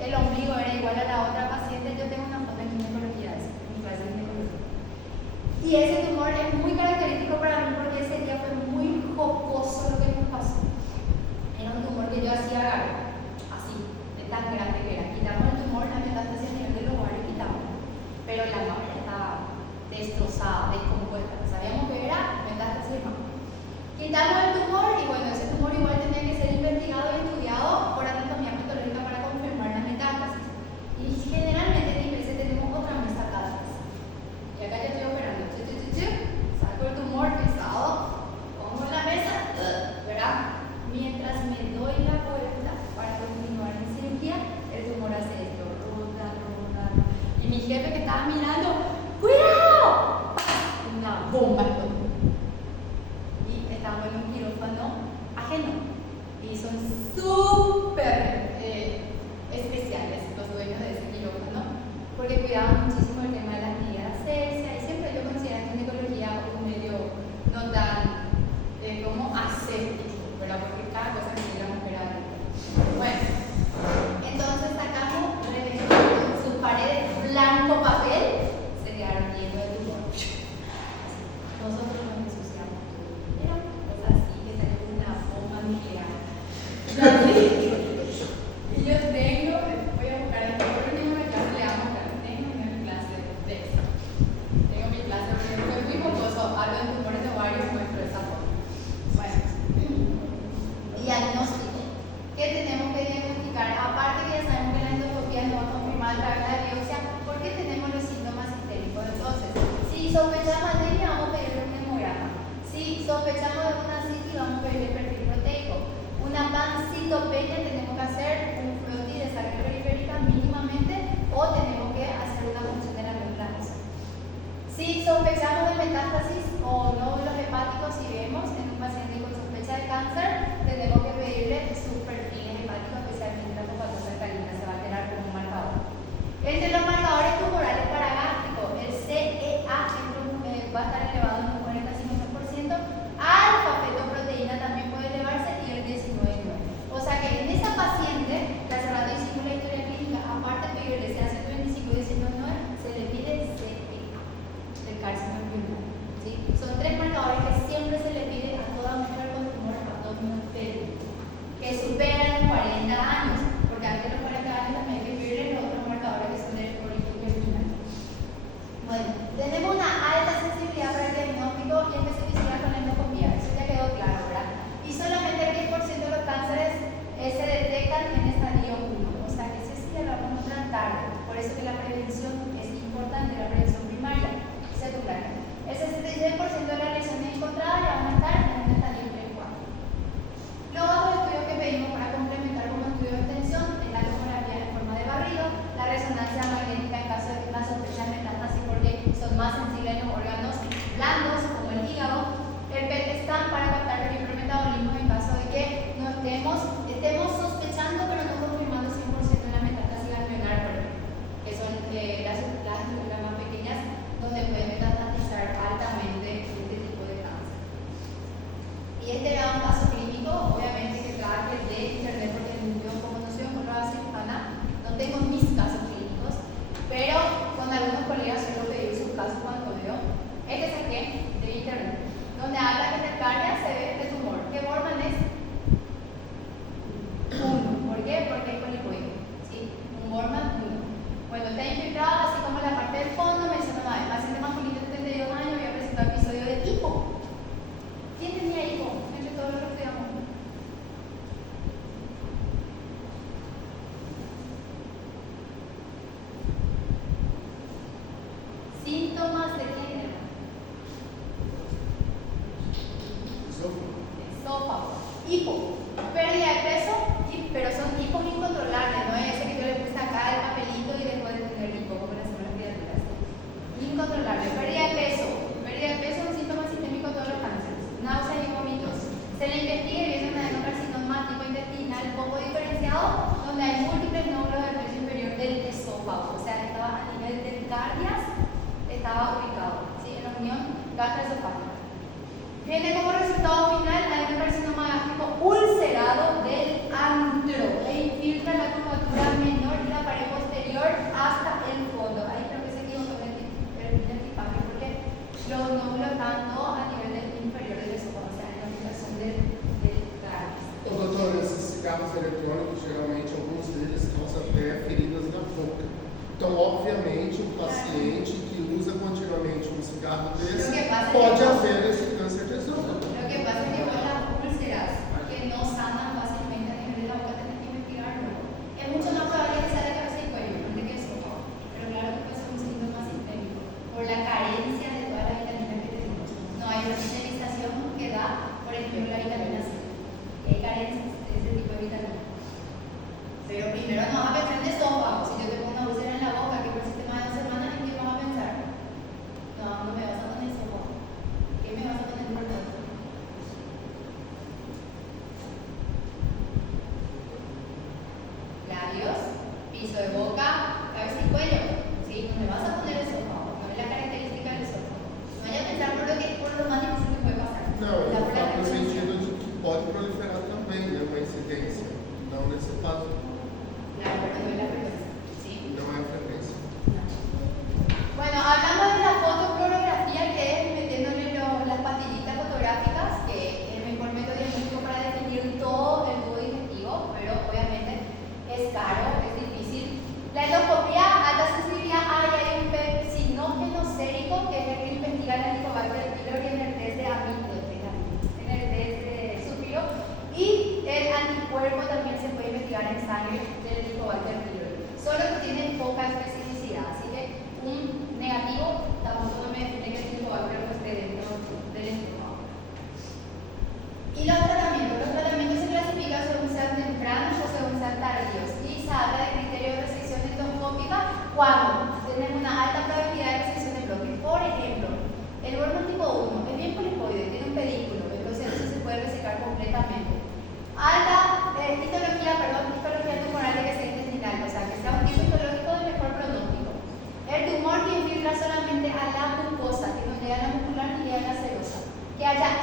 el ombligo era igual a la otra paciente. Yo tengo una foto en ginecología, en mi clase de ginecología. Y ese tumor es muy característico para mí porque ese día fue muy jocoso lo que nos pasó. Era un tumor que yo hacía agarrar, así, de tan grande que era. Quitamos el tumor, la metástasis a nivel del ovario, quitamos. Pero la mama ya estaba destrozada, descompuesta. Sabíamos que era metástasis de mama. Quitamos el tumor y bueno, ese tumor igual tenía que ser investigado y estudiado por anatomía patológica para confirmar la metástasis. Y generalmente en IPS tenemos otra mesa cada vez. Y acá yo estoy operando. Saco el tumor pesado, pongo en la mesa, ¿verdad? Mientras me doy la vuelta para continuar en cirugía, el tumor hace esto, roda. Y mi jefe que estaba mirando, ¡cuidado! Una bomba explotó. Y estábamos en un quirófano ajeno. Y son súper especiales los dueños de ese quirófano, porque cuidaban muchísimo el tema de la actividad sexual. Y siempre yo considero en ginecología un medio no tan como aséptico, ¿verdad? Porque cada cosa que tuviéramos era algo. Bueno, entonces sacamos, revestimos sus paredes blanco papel, se quedaron llenos de tumor. Nosotros nos ensuciamos todo. Era una cosa así que salió una bomba nuclear. Y yo tengo, voy a buscar el último mi clase, le vamos a buscar, tengo mi clase de esto. Tengo mi clase porque fue muy jocoso, hablo de tumores de ovario, muestro esa Hipo, pérdida de peso, pero son hipos incontrolables, no es ese que yo le puse acá el papelito y después de tener hipo, como las otras criaturas. Incontrolable, pérdida de peso es un síntoma sistémico de todos los cánceres, náuseas y vómitos. Se le investiga y viene un adenocarcinoma tipo intestinal poco diferenciado, donde hay múltiples nódulos del tercio inferior del esófago, o sea, estaba a nivel del cardias, estaba ubicado, ¿sí? En la unión gastroesofágica. Viene como resultado final adenocarcinoma gástrico ulcerado del antro e infiltra la curvatura menor y la pared posterior hasta el fondo. Ahí creo que se equivocó el tipaje porque los nódulos están todos a nivel del inferior del esófago, o sea, en la ubicación del cardias. Ô, doutor, esses cigarros eletrônicos, geralmente, alguns deles causam até feridas na boca. Então, obviamente, o paciente que usa continuamente um cigarro desse pode haver esse câncer de esôfago. Lo que pasa es que con las úlceras que no sanan fácilmente a nivel de la boca, tenés que investigarlo. Es mucho más probable que sea de cabeza y cuello, no de que el esófago. Pero claro que puede ser un síntoma sistémico por la carencia de todas las vitaminas que tenemos. No hay una señalización que da, por ejemplo, la vitamina C. Hay carencias de ese tipo de vitaminas. Pero primero no vas a pensar en esófago. Si yo tengo una úlcera en la boca que por sistema de 2 semanas, ¿en qué vas a pensar? No me vas a poner esófago. ¿Qué me vas a poner por tanto? Labios, piso de boca, cabeza y cuello. ¿Sí? No me vas a poner esófago. No es la característica del esófago. No vaya a pensar por lo más difícil que puede pasar. Não, eu falo no sentido de que pode proliferar também, né, uma incidência. Não nesse caso. Claro, pero no es la frecuencia. ¿Sí? Não é a frequência. Bueno, hablando de la fotofluorografía, que es metiéndole las pastillitas fotográficas, que es el mejor método diagnóstico para definir todo el tubo digestivo, pero obviamente es caro, es difícil. La endoscopía, alta sensibilidad, hay un PET sinógeno sérico, que es el que investiga el Helicobacter pylori en el test de en el test de Zufiro, y el anticuerpo también se puede investigar en sangre del Helicobacter pylori, solo que tiene poca especificidad, así que un negativo tampoco me define que el Helicobacter no esté dentro del estómago. Y los tratamientos se clasifican según sean tempranos o según sean tardíos, y se habla de criterios de resección endoscópica cuando tenemos una alta probabilidad de resección de bloque. Por ejemplo, el Burnout tipo 1 es bien polipoide, tiene un pedículo, entonces eso se puede resecar completamente. Alta histología tumoral de que sea intestinal, o sea, que sea un tipo histológico de mejor pronóstico. El tumor que infiltra solamente a la mucosa, que no llega a la muscular ni llega a la serosa. Que haya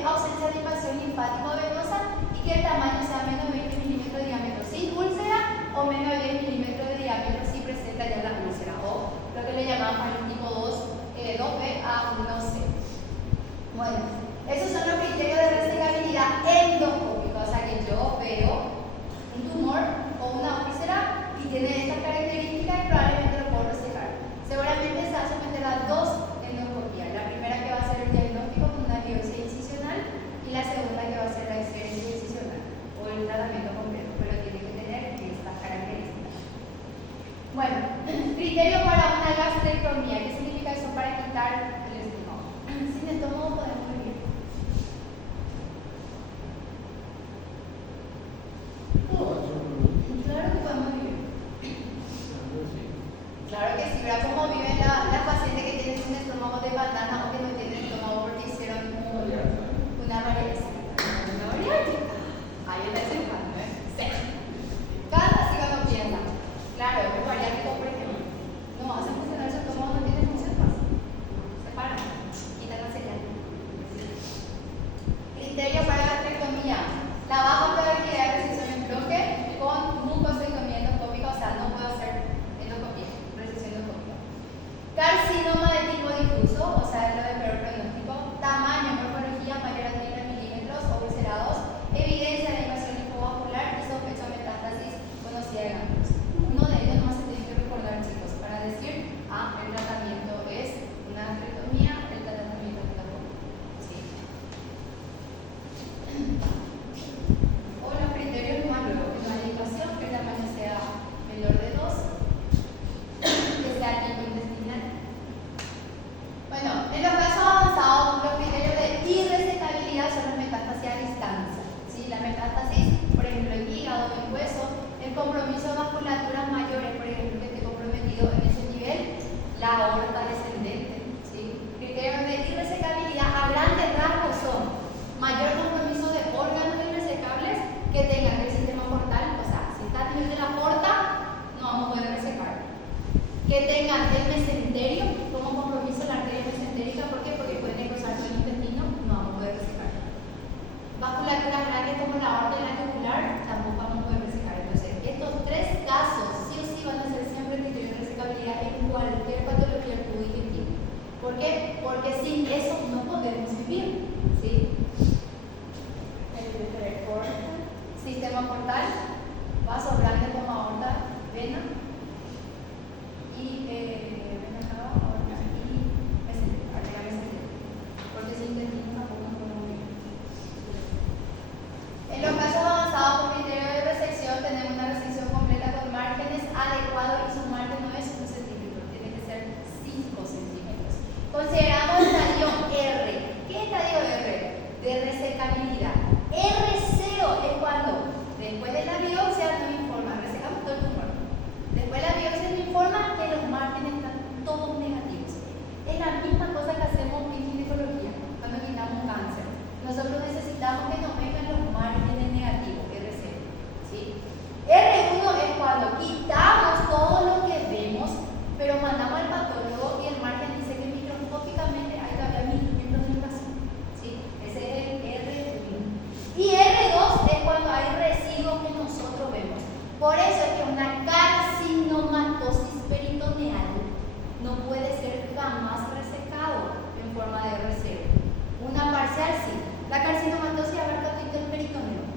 ausencia de invasión linfático-venosa y que el tamaño sea menos de 20 milímetros de diámetro sin úlcera o menos de 10 milímetros de diámetro si presenta ya la úlcera, o lo que le llamamos el tipo 2B a 1C. Bueno, esos son los criterios de resecabilidad endoscópica, o sea que yo veo un tumor o una úlcera y tiene estas características y probablemente lo puedo resecar. Seguramente se va a someter a 2 endoscopías. La primera que va a ser el diagnóstico con una biopsia incisional y la segunda que va a ser la experiencia incisional o el tratamiento completo, pero tiene que tener estas características. Bueno, criterio para una gastrectomía. ¿Qué significa eso? Para quitar el estómago. Sin estómago podemos vivir. Claro que podemos vivir. Claro que sí, ¿verdad? Como viven las pacientes que tienen un estómago de banana o que no tienen estómago porque hicieron una bariátrica. Una bariátrica. Ahí está el cirujano, ¿eh? Sí. Cada ciudadano piensa. Claro, es bariátrico, por ejemplo. metástasis, por ejemplo, en hígado, en hueso, el compromiso de vasculaturas mayores, por ejemplo, que esté comprometido en ese nivel, la aorta descendente, ¿sí? Criterios de irresecabilidad a grandes rasgos son mayor compromiso de órganos irresecables que tengan el sistema portal, o sea, si está a nivel de la porta, no vamos a poder resecar. Que tengan el mesenterio como compromiso la arteria mesentérica, ¿por qué? Porque puede necrosar todo el intestino, no vamos a poder resecar. Vasculaturas grandes como la aorta y la yugular, tampoco vamos a poder resecar. Entonces, estos tres casos sí o sí van a ser siempre criterios de resecabilidad en cualquier patología del tubo digestivo. ¿Por qué? Porque sin eso no podemos vivir, ¿sí? Sistema portal, vaso grande como aorta, vena y vena cava, aorta y mesentero, arteria mesentero. Porque sin intestino tampoco nos podemos vivir. En los casos avanzados por criterio de resección tenemos una resección completa con márgenes adecuados y su margen no es 1 centímetro, tiene que ser 5 centímetros. Consideramos estadio R. ¿Qué es estadio R? De resecabilidad. R0 es cuando después de la biopsia nos informa, resecamos todo el tumor. Después de la biopsia nos informa que los márgenes están todos negativos. Es la misma cosa que hacemos en ginecología cuando quitamos cáncer. Nosotros necesitamos que nos vengan los márgenes negativos, R0. ¿Sí? R1 es cuando quitamos todo lo que vemos, pero mandamos al patólogo y el margen dice que microscópicamente hay todavía milímetros de invasión. ¿Sí? Ese es el R1. Y R2 es cuando hay residuos que nosotros vemos. Por eso es que una carcinomatosis peritoneal no puede ser jamás resecado en forma de R0. Una parcial sí. La carcinomatosis abarca todo el peritoneo.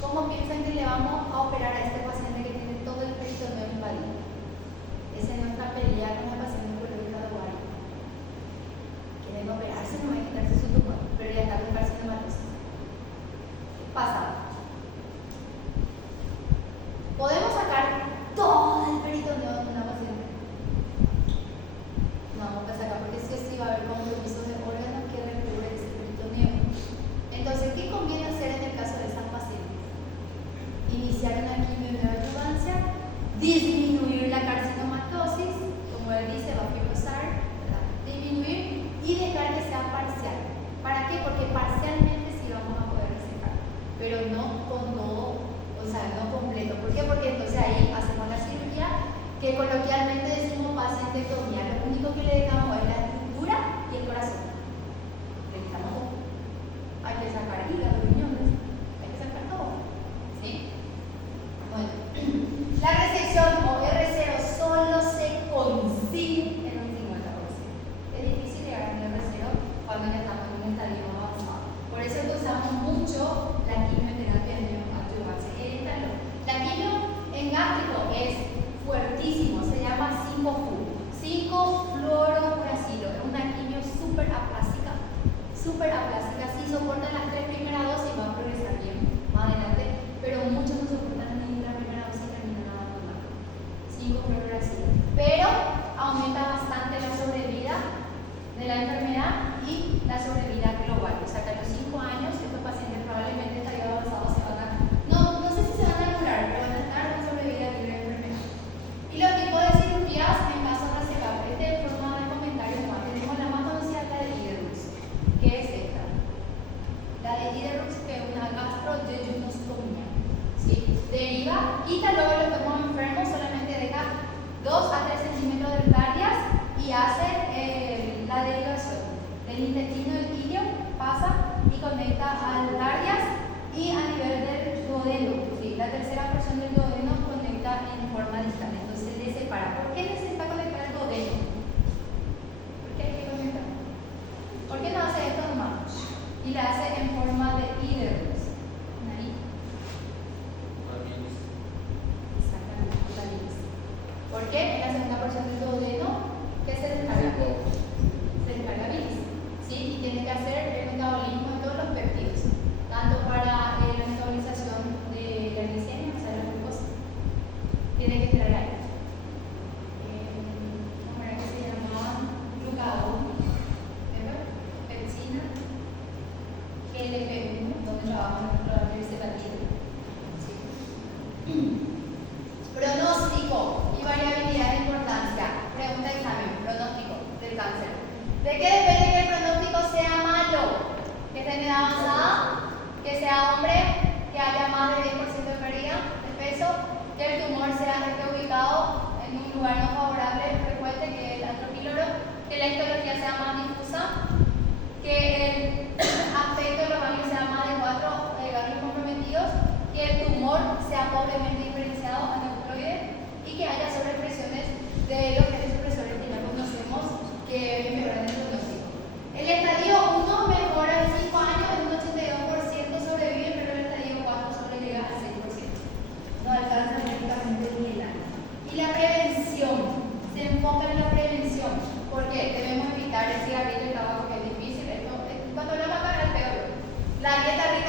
¿Cómo piensan que le vamos a operar a este paciente que tiene todo el peritoneo invadido? Esa es nuestra pelea con la paciente oncológica de ovario. Quieren operarse, no hay que quitarse su tumor, pero ya está con carcinomatosis. Pasa. ¿Podemos sacar todo el peritoneo de una paciente? No vamos a sacar porque sí va a haber compromiso de órganos que recubren ese peritoneo. Entonces, ¿qué conviene hacer en el caso de esas pacientes? Iniciar una quimioneoadjuvancia, disminuir la carcinomatosis, como él dice, va a fibrosar, disminuir y dejar que sea parcial. ¿Para qué? Porque parcialmente sí vamos a poder resecar, pero no con todo, o sea, no completo. ¿Por qué? Porque entonces ahí hacemos la cirugía que coloquialmente decimos pacientectomía. Lo único que le dejamos es la estructura y el corazón. Le quitamos todo. Hay que sacar hígado, riñones, hay que sacar todo. ¿Sí? Bueno, la resección o R0 solo se consigue en un 50%. Es difícil llegar a un R0 cuando ya estamos en un estadio avanzado. Por eso usamos mucho la quimioterapia neoadjuvante. La quimio en gástrico es fuertísimo, se llama 5-FU, 5-fluorouracilo. Es una quimio súper aplásica. Sí soportan las 3 primeras dosis y va a progresar bien más adelante, pero muchos no soportan ni la primera dosis y terminan abandonando. 5-fluorouracilo. Pero aumenta bastante la sobrevida de la enfermedad y la sobrevida global. O sea que a los 5 años estos pacientes probablemente estarían avanzados se van a, no sé si se van a curar, pero van a estar en sobrevida libre de enfermedad. Y los tipos de cirugías en caso resecable, de forma de comentarios más, tenemos la más conocida, la de Iderux. ¿Qué es esta? La de Iderux, que es una gastroyejunostomía. ¿Sí? Deriva, quita luego los tomos enfermos, solamente deja 2 a 3 centímetros de arterias y hace la derivación del intestino del ilio, pasa y conecta a arterias y a nivel del duodeno. ¿Sí? La tercera porción del duodeno conecta en forma distal, entonces le separa. ¿Por qué necesita conectar el duodeno? ¿Por qué hay que conectar? ¿Por qué no hace esto nomás? Y la hace en forma de Iderux. Ahí. Exactamente, la bilis. ¿Por qué? En la segunda porción del duodeno, ¿qué se descarga? Se descarga bilis. ¿Sí? Y tiene que hacer el metabolismo de todos los péptidos, tanto para la metabolización de la glicemia, o sea, la glucosa,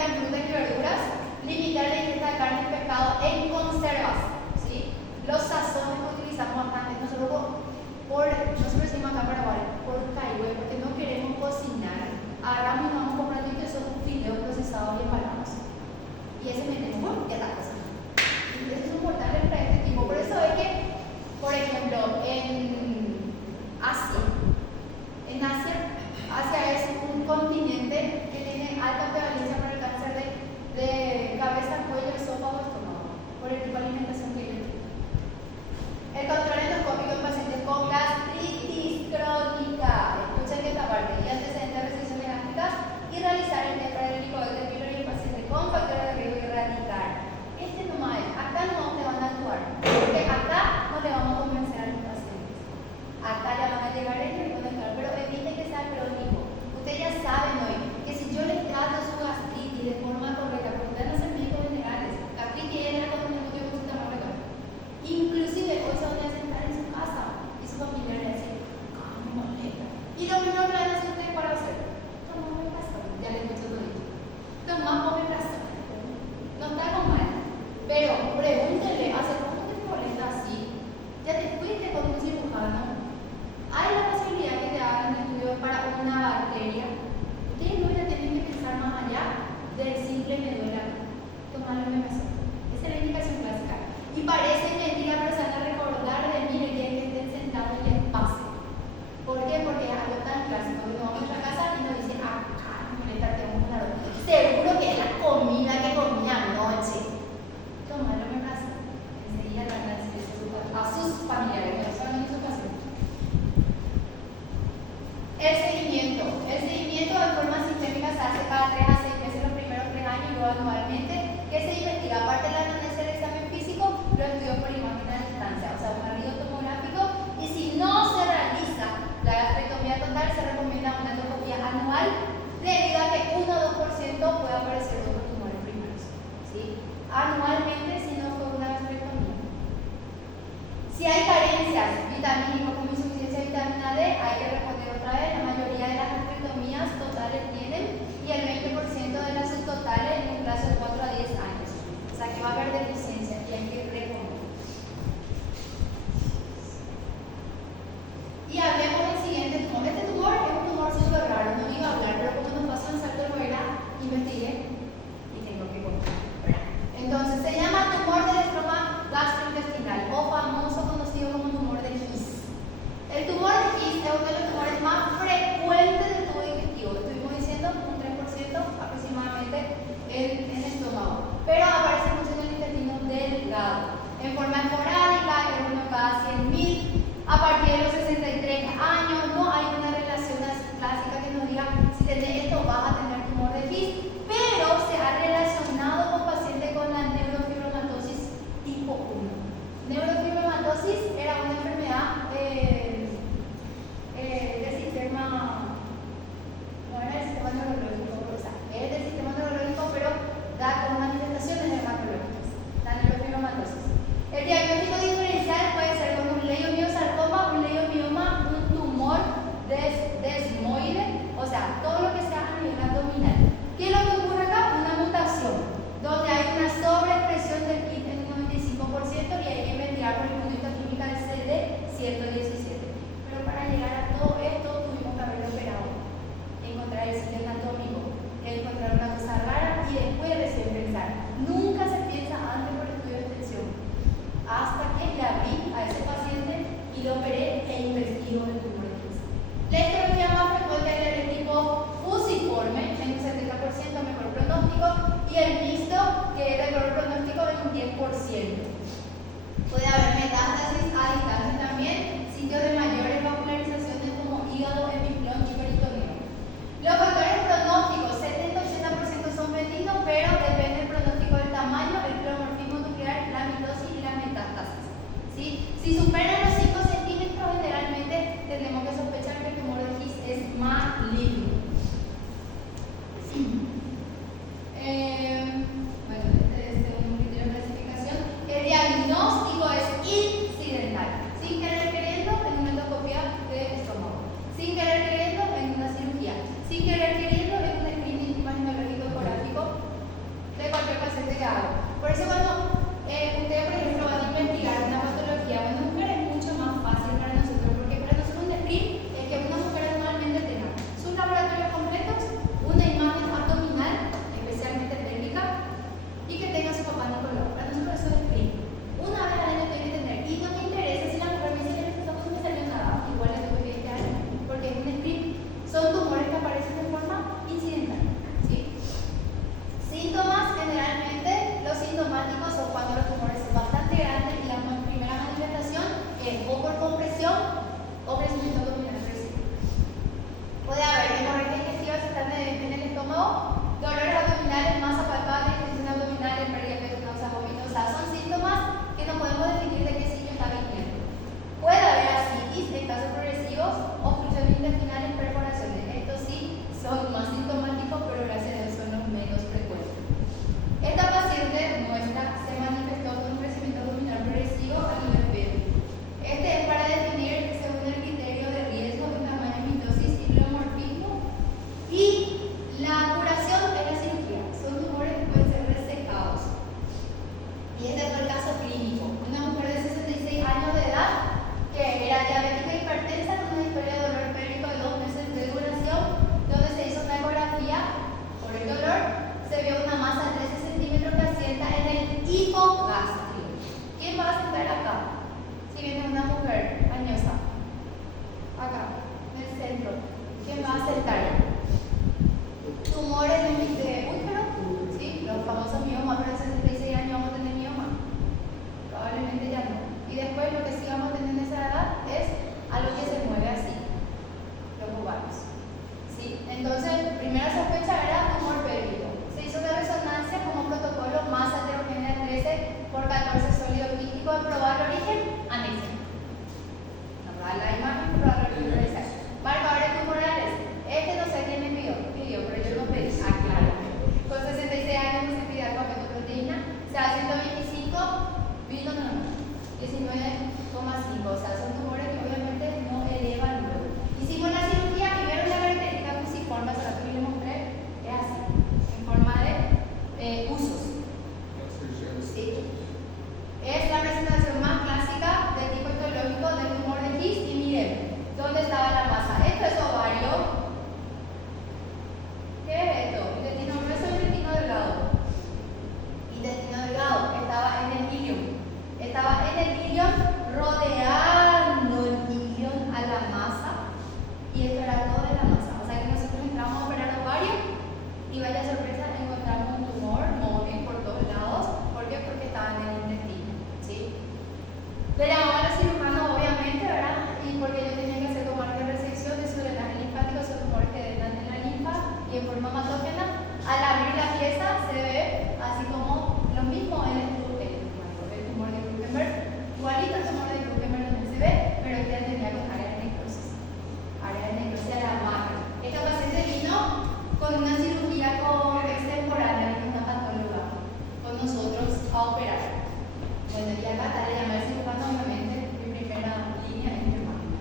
en frutas y verduras, limitar la ingesta de carne y pescado en conservas, ¿sí? Los sazones que utilizamos acá, nosotros decimos acá en Paraguay, por caigüe, porque no queremos cocinar, agarramos y nos vamos comprando incluso fideos procesados y embalados. Y ese metemos, ya está cocinado. Eso es importante para este tipo. Por eso es que, por ejemplo, en Asia es un continente que tiene alta prevalencia para el cáncer de cabeza, cuello, esófago, estómago, por el tipo de alimentación que ellos tienen. El control endoscópico en pacientes con gastritis crónica, escuchen esta parte, y antecedentes de recesión gástricas, y realizar el test para el Helicobacter pylori en el paciente con factores de riesgo y erradicar. Este nomás es, acá no te van a actuar, porque acá no le vamos a convencer a los pacientes. Acá ya van a llegar ellos y van a actuar, pero evite que sea crónico. Ustedes ya saben hoy que si yo les trato su gastritis de forma correcta, porque ustedes no son médicos generales, gastritis es la cosa que no tiene mucho tamaño. Inclusive hoy se van a sentar en su casa y su familiar le dice, me molesta. Y lo primero que van a hacer ustedes para hacer, toma omeprazol, ya les escucho todo esto. Toma omeprazol. No está con mal, pero pregúntenle, ¿hace cuánto te molesta así? ¿Ya te fuiste con un cirujano? ¿Hay la posibilidad que te hagan estudios para una bacteria? Ustedes no tienen que pensar más allá del simple me duele acá. Tomar omeprazol. Esa es la indicación clásica. Y parece mentira, pero se van a recordar de mí el día que estén sentados y les pase. ¿Por qué? Porque es algo tan clásico. Nos vamos a nuestra casa y nos dicen, acá me molesta, tengo un dolor. Seguro que es la comida que comí anoche. Tomar omeprazol. Enseguida van a decir a sus familiares, no solamente a sus pacientes. El seguimiento de forma sistémica se hace cada 3 a 6 meses los primeros 3 años y luego anualmente, que se investiga. Aparte de la anamnesis del examen físico, los estudios por imagen a distancia, o sea, un barrido tomográfico, y si no se realiza la gastrectomía total, se recomienda una endoscopía anual, debido a que 1 o 2% puede aparecer otros tumores primarios, ¿sí? Anualmente, si no fue una gastrectomía. Si hay carencias vitamínicas como insuficiencia de vitamina D, hay que responder otra vez. La mayoría de las gastrectomías totales tienen y el 20% de las subtotales en un plazo de 4 a 10 años. O sea que va a haber deficiencia y hay que responder. Y hablemos del siguiente tumor. Este tumor es un tumor súper raro, no iba a hablar, pero como nos pasó en Salto Loera, investigué y tengo que contar. Entonces se llama tumor del estroma gastrointestinal o famoso conocido como tumor de His. El tumor de His es uno de los tumores más frecuentes del tubo digestivo. Estuvimos diciendo un 3% aproximadamente en el estómago, pero aparece mucho en el intestino delgado. En forma esporádica, es uno cada 100.000. A partir de los 63 años, no hay una relación así clásica que nos diga si tenés esto vas a tener tumor de His, pero se ha relacionado con pacientes con la neurofibromatosis tipo 1. Neurofibromatosis era una enfermedad del sistema, no era del sistema neurológico, o sea, es del sistema neurológico, pero da con manifestaciones dermatológicas, la neurofibromatosis. El diagnóstico diferencial puede ser con un leiomiosarcoma, un leiomioma, un tumor desmoide, o sea, todo lo que sea a nivel abdominal. ¿Qué es lo que ocurre acá? Una mutación, donde hay una sobreexpresión del KIT en un 95% y hay que investigar por el punto de vista clínica del CD117. Pero para llegar a todo esto tuvimos que haberlo operado, encontrar el sitio anatómico, encontrar una cosa rara y después recién pensar. Nunca se piensa antes por estudio de extensión. Hasta que le abrí a ese paciente y lo operé e investigo el tumor de His. La etiología más frecuente es el tipo fusiforme, en un 70% mejor pronóstico, y el mixto, que es de mejor pronóstico en un 10%. Puede haber metástasis a distancia también, sitios de mayores vascularizaciones como hígado, hemiplón y peritoneo. Los factores pronósticos, 70-80% son benignos, pero depende del pronóstico del tamaño, el pleomorfismo nuclear, la mitosis y la metástasis. ¿Sí? Si superan los 5 centímetros, generalmente tenemos que sospechar que el tumor de His es maligno. Bueno, este es un criterio de clasificación. El diagnóstico es incidental. Sin querer queriendo, en una endoscopía ¿quién va a sentar acá? Si viene una mujer añosa, acá, en el centro, ¿quién va a sentar? Tumores de útero, ¿sí? Los famosos miomas, pero a 66 años vamos a tener mioma. Probablemente ya no. Y después lo que sí vamos a tener en esa edad es algo que se mueve así, los ovarios. ¿Sí? Entonces, primera sospecha era tumor pélvico. Se hizo una resonancia como protocolo más heterogénea 13x14 sólido quístico de probar origen, anexo. Nos da la imagen, probar origen, realizar. Marcadores tumorales. Este no sé quién me pidió, pero yo no pedí. Ah, claro. Con 66 años no se pide alfa-fetoproteína, se da 125, vino normal, 19,5. O sea, son tumores que obviamente no elevan luego. Hicimos la cirugía y vieron la característica fusiforme, o sea, que les mostré, es así, en forma de usos. Sí. Es la presentación más clásica del tipo etiológico del tumor de His y miren, ¿dónde estaba la masa? Esto es ovario. ¿Qué es esto? Intestino grueso y intestino delgado. Intestino delgado estaba en el ilion. Estaba en el ilion rodeando el ilion a la masa. Y esto era todo de la masa. O sea que nosotros entramos a operar ovario y vaya sorpresa, encontramos un tumor móvil por todos lados. ¿Por qué? Porque estaba en el intestino. ¿Sí? Le llamaban a los cirujanos, obviamente, ¿verdad? Y porque ellos tenían que hacer tomar de resección de su drenaje linfático, esos tumores que drenan en la linfa y en forma matógena. Al abrir la pieza se ve así como lo mismo en el tumor de Grutenberg, igualito el tumor de Grutenberg donde se ve, pero este tenía con área de necrosis. Área de necrosis a la macro. Esta paciente vino con una cirugía extemporánea, vino una patóloga con nosotros a operar. Bueno, y acá le llamé al cirujano, obviamente, mi primera línea es mi hermano,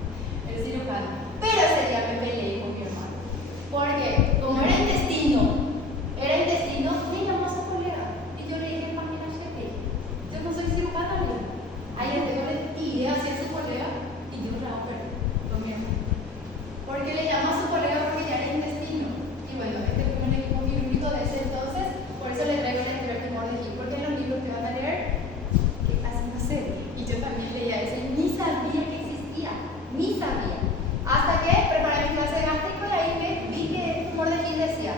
el cirujano. Pero ese día me peleé con mi hermano. Porque, como era intestino, le llamó a su colega. Y yo le dije, imagínate, yo no soy cirujana, ahí tengo le tiré hacia su colega y yo la operé con mi hermano. Porque le llamó a su colega porque ya era intestino. Y bueno, este fue un equipo quirúrgico de ese entonces, por eso le traigo el anterior tumor de His, porque en los libros que van a leer, ¿qué pasa? No sé. Y yo también leía eso y ni sabía que existía, ni sabía. Hasta que preparé mi clase de gástrico y ahí vi que el tumor de His decía.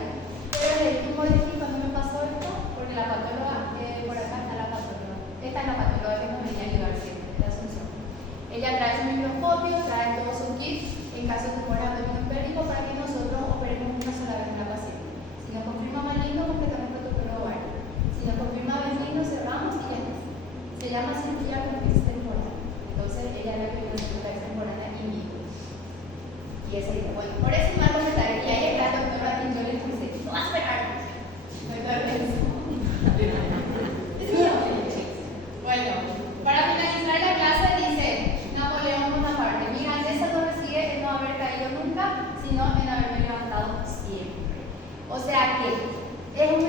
Pero el tumor de His cuando me pasó esto, porque la patóloga, por acá está la patóloga. Esta es la patóloga que nos venía a ayudar siempre, de Asunción. Ella trae su microscopio, trae todo su kit en caso de tumor abdominopélvico para que nosotros operemos una sola vez en la paciente. Si nos confirma maligno, completamos el protocolo ovario. Si nos confirma benigno, cerramos y ya está. Se llama cirugía con extemporánea. Entonces, ella es la que viene a hacer la extemporánea in vivo. Y ese dice, bueno, por eso me va a comentar. Y ahí está la doctora que yo le puse, no vas a esperar. Bueno, para finalizar la clase dice Napoleón Bonaparte: mi grandeza no reside en no haber caído nunca, sino en haberme levantado siempre. O sea que es un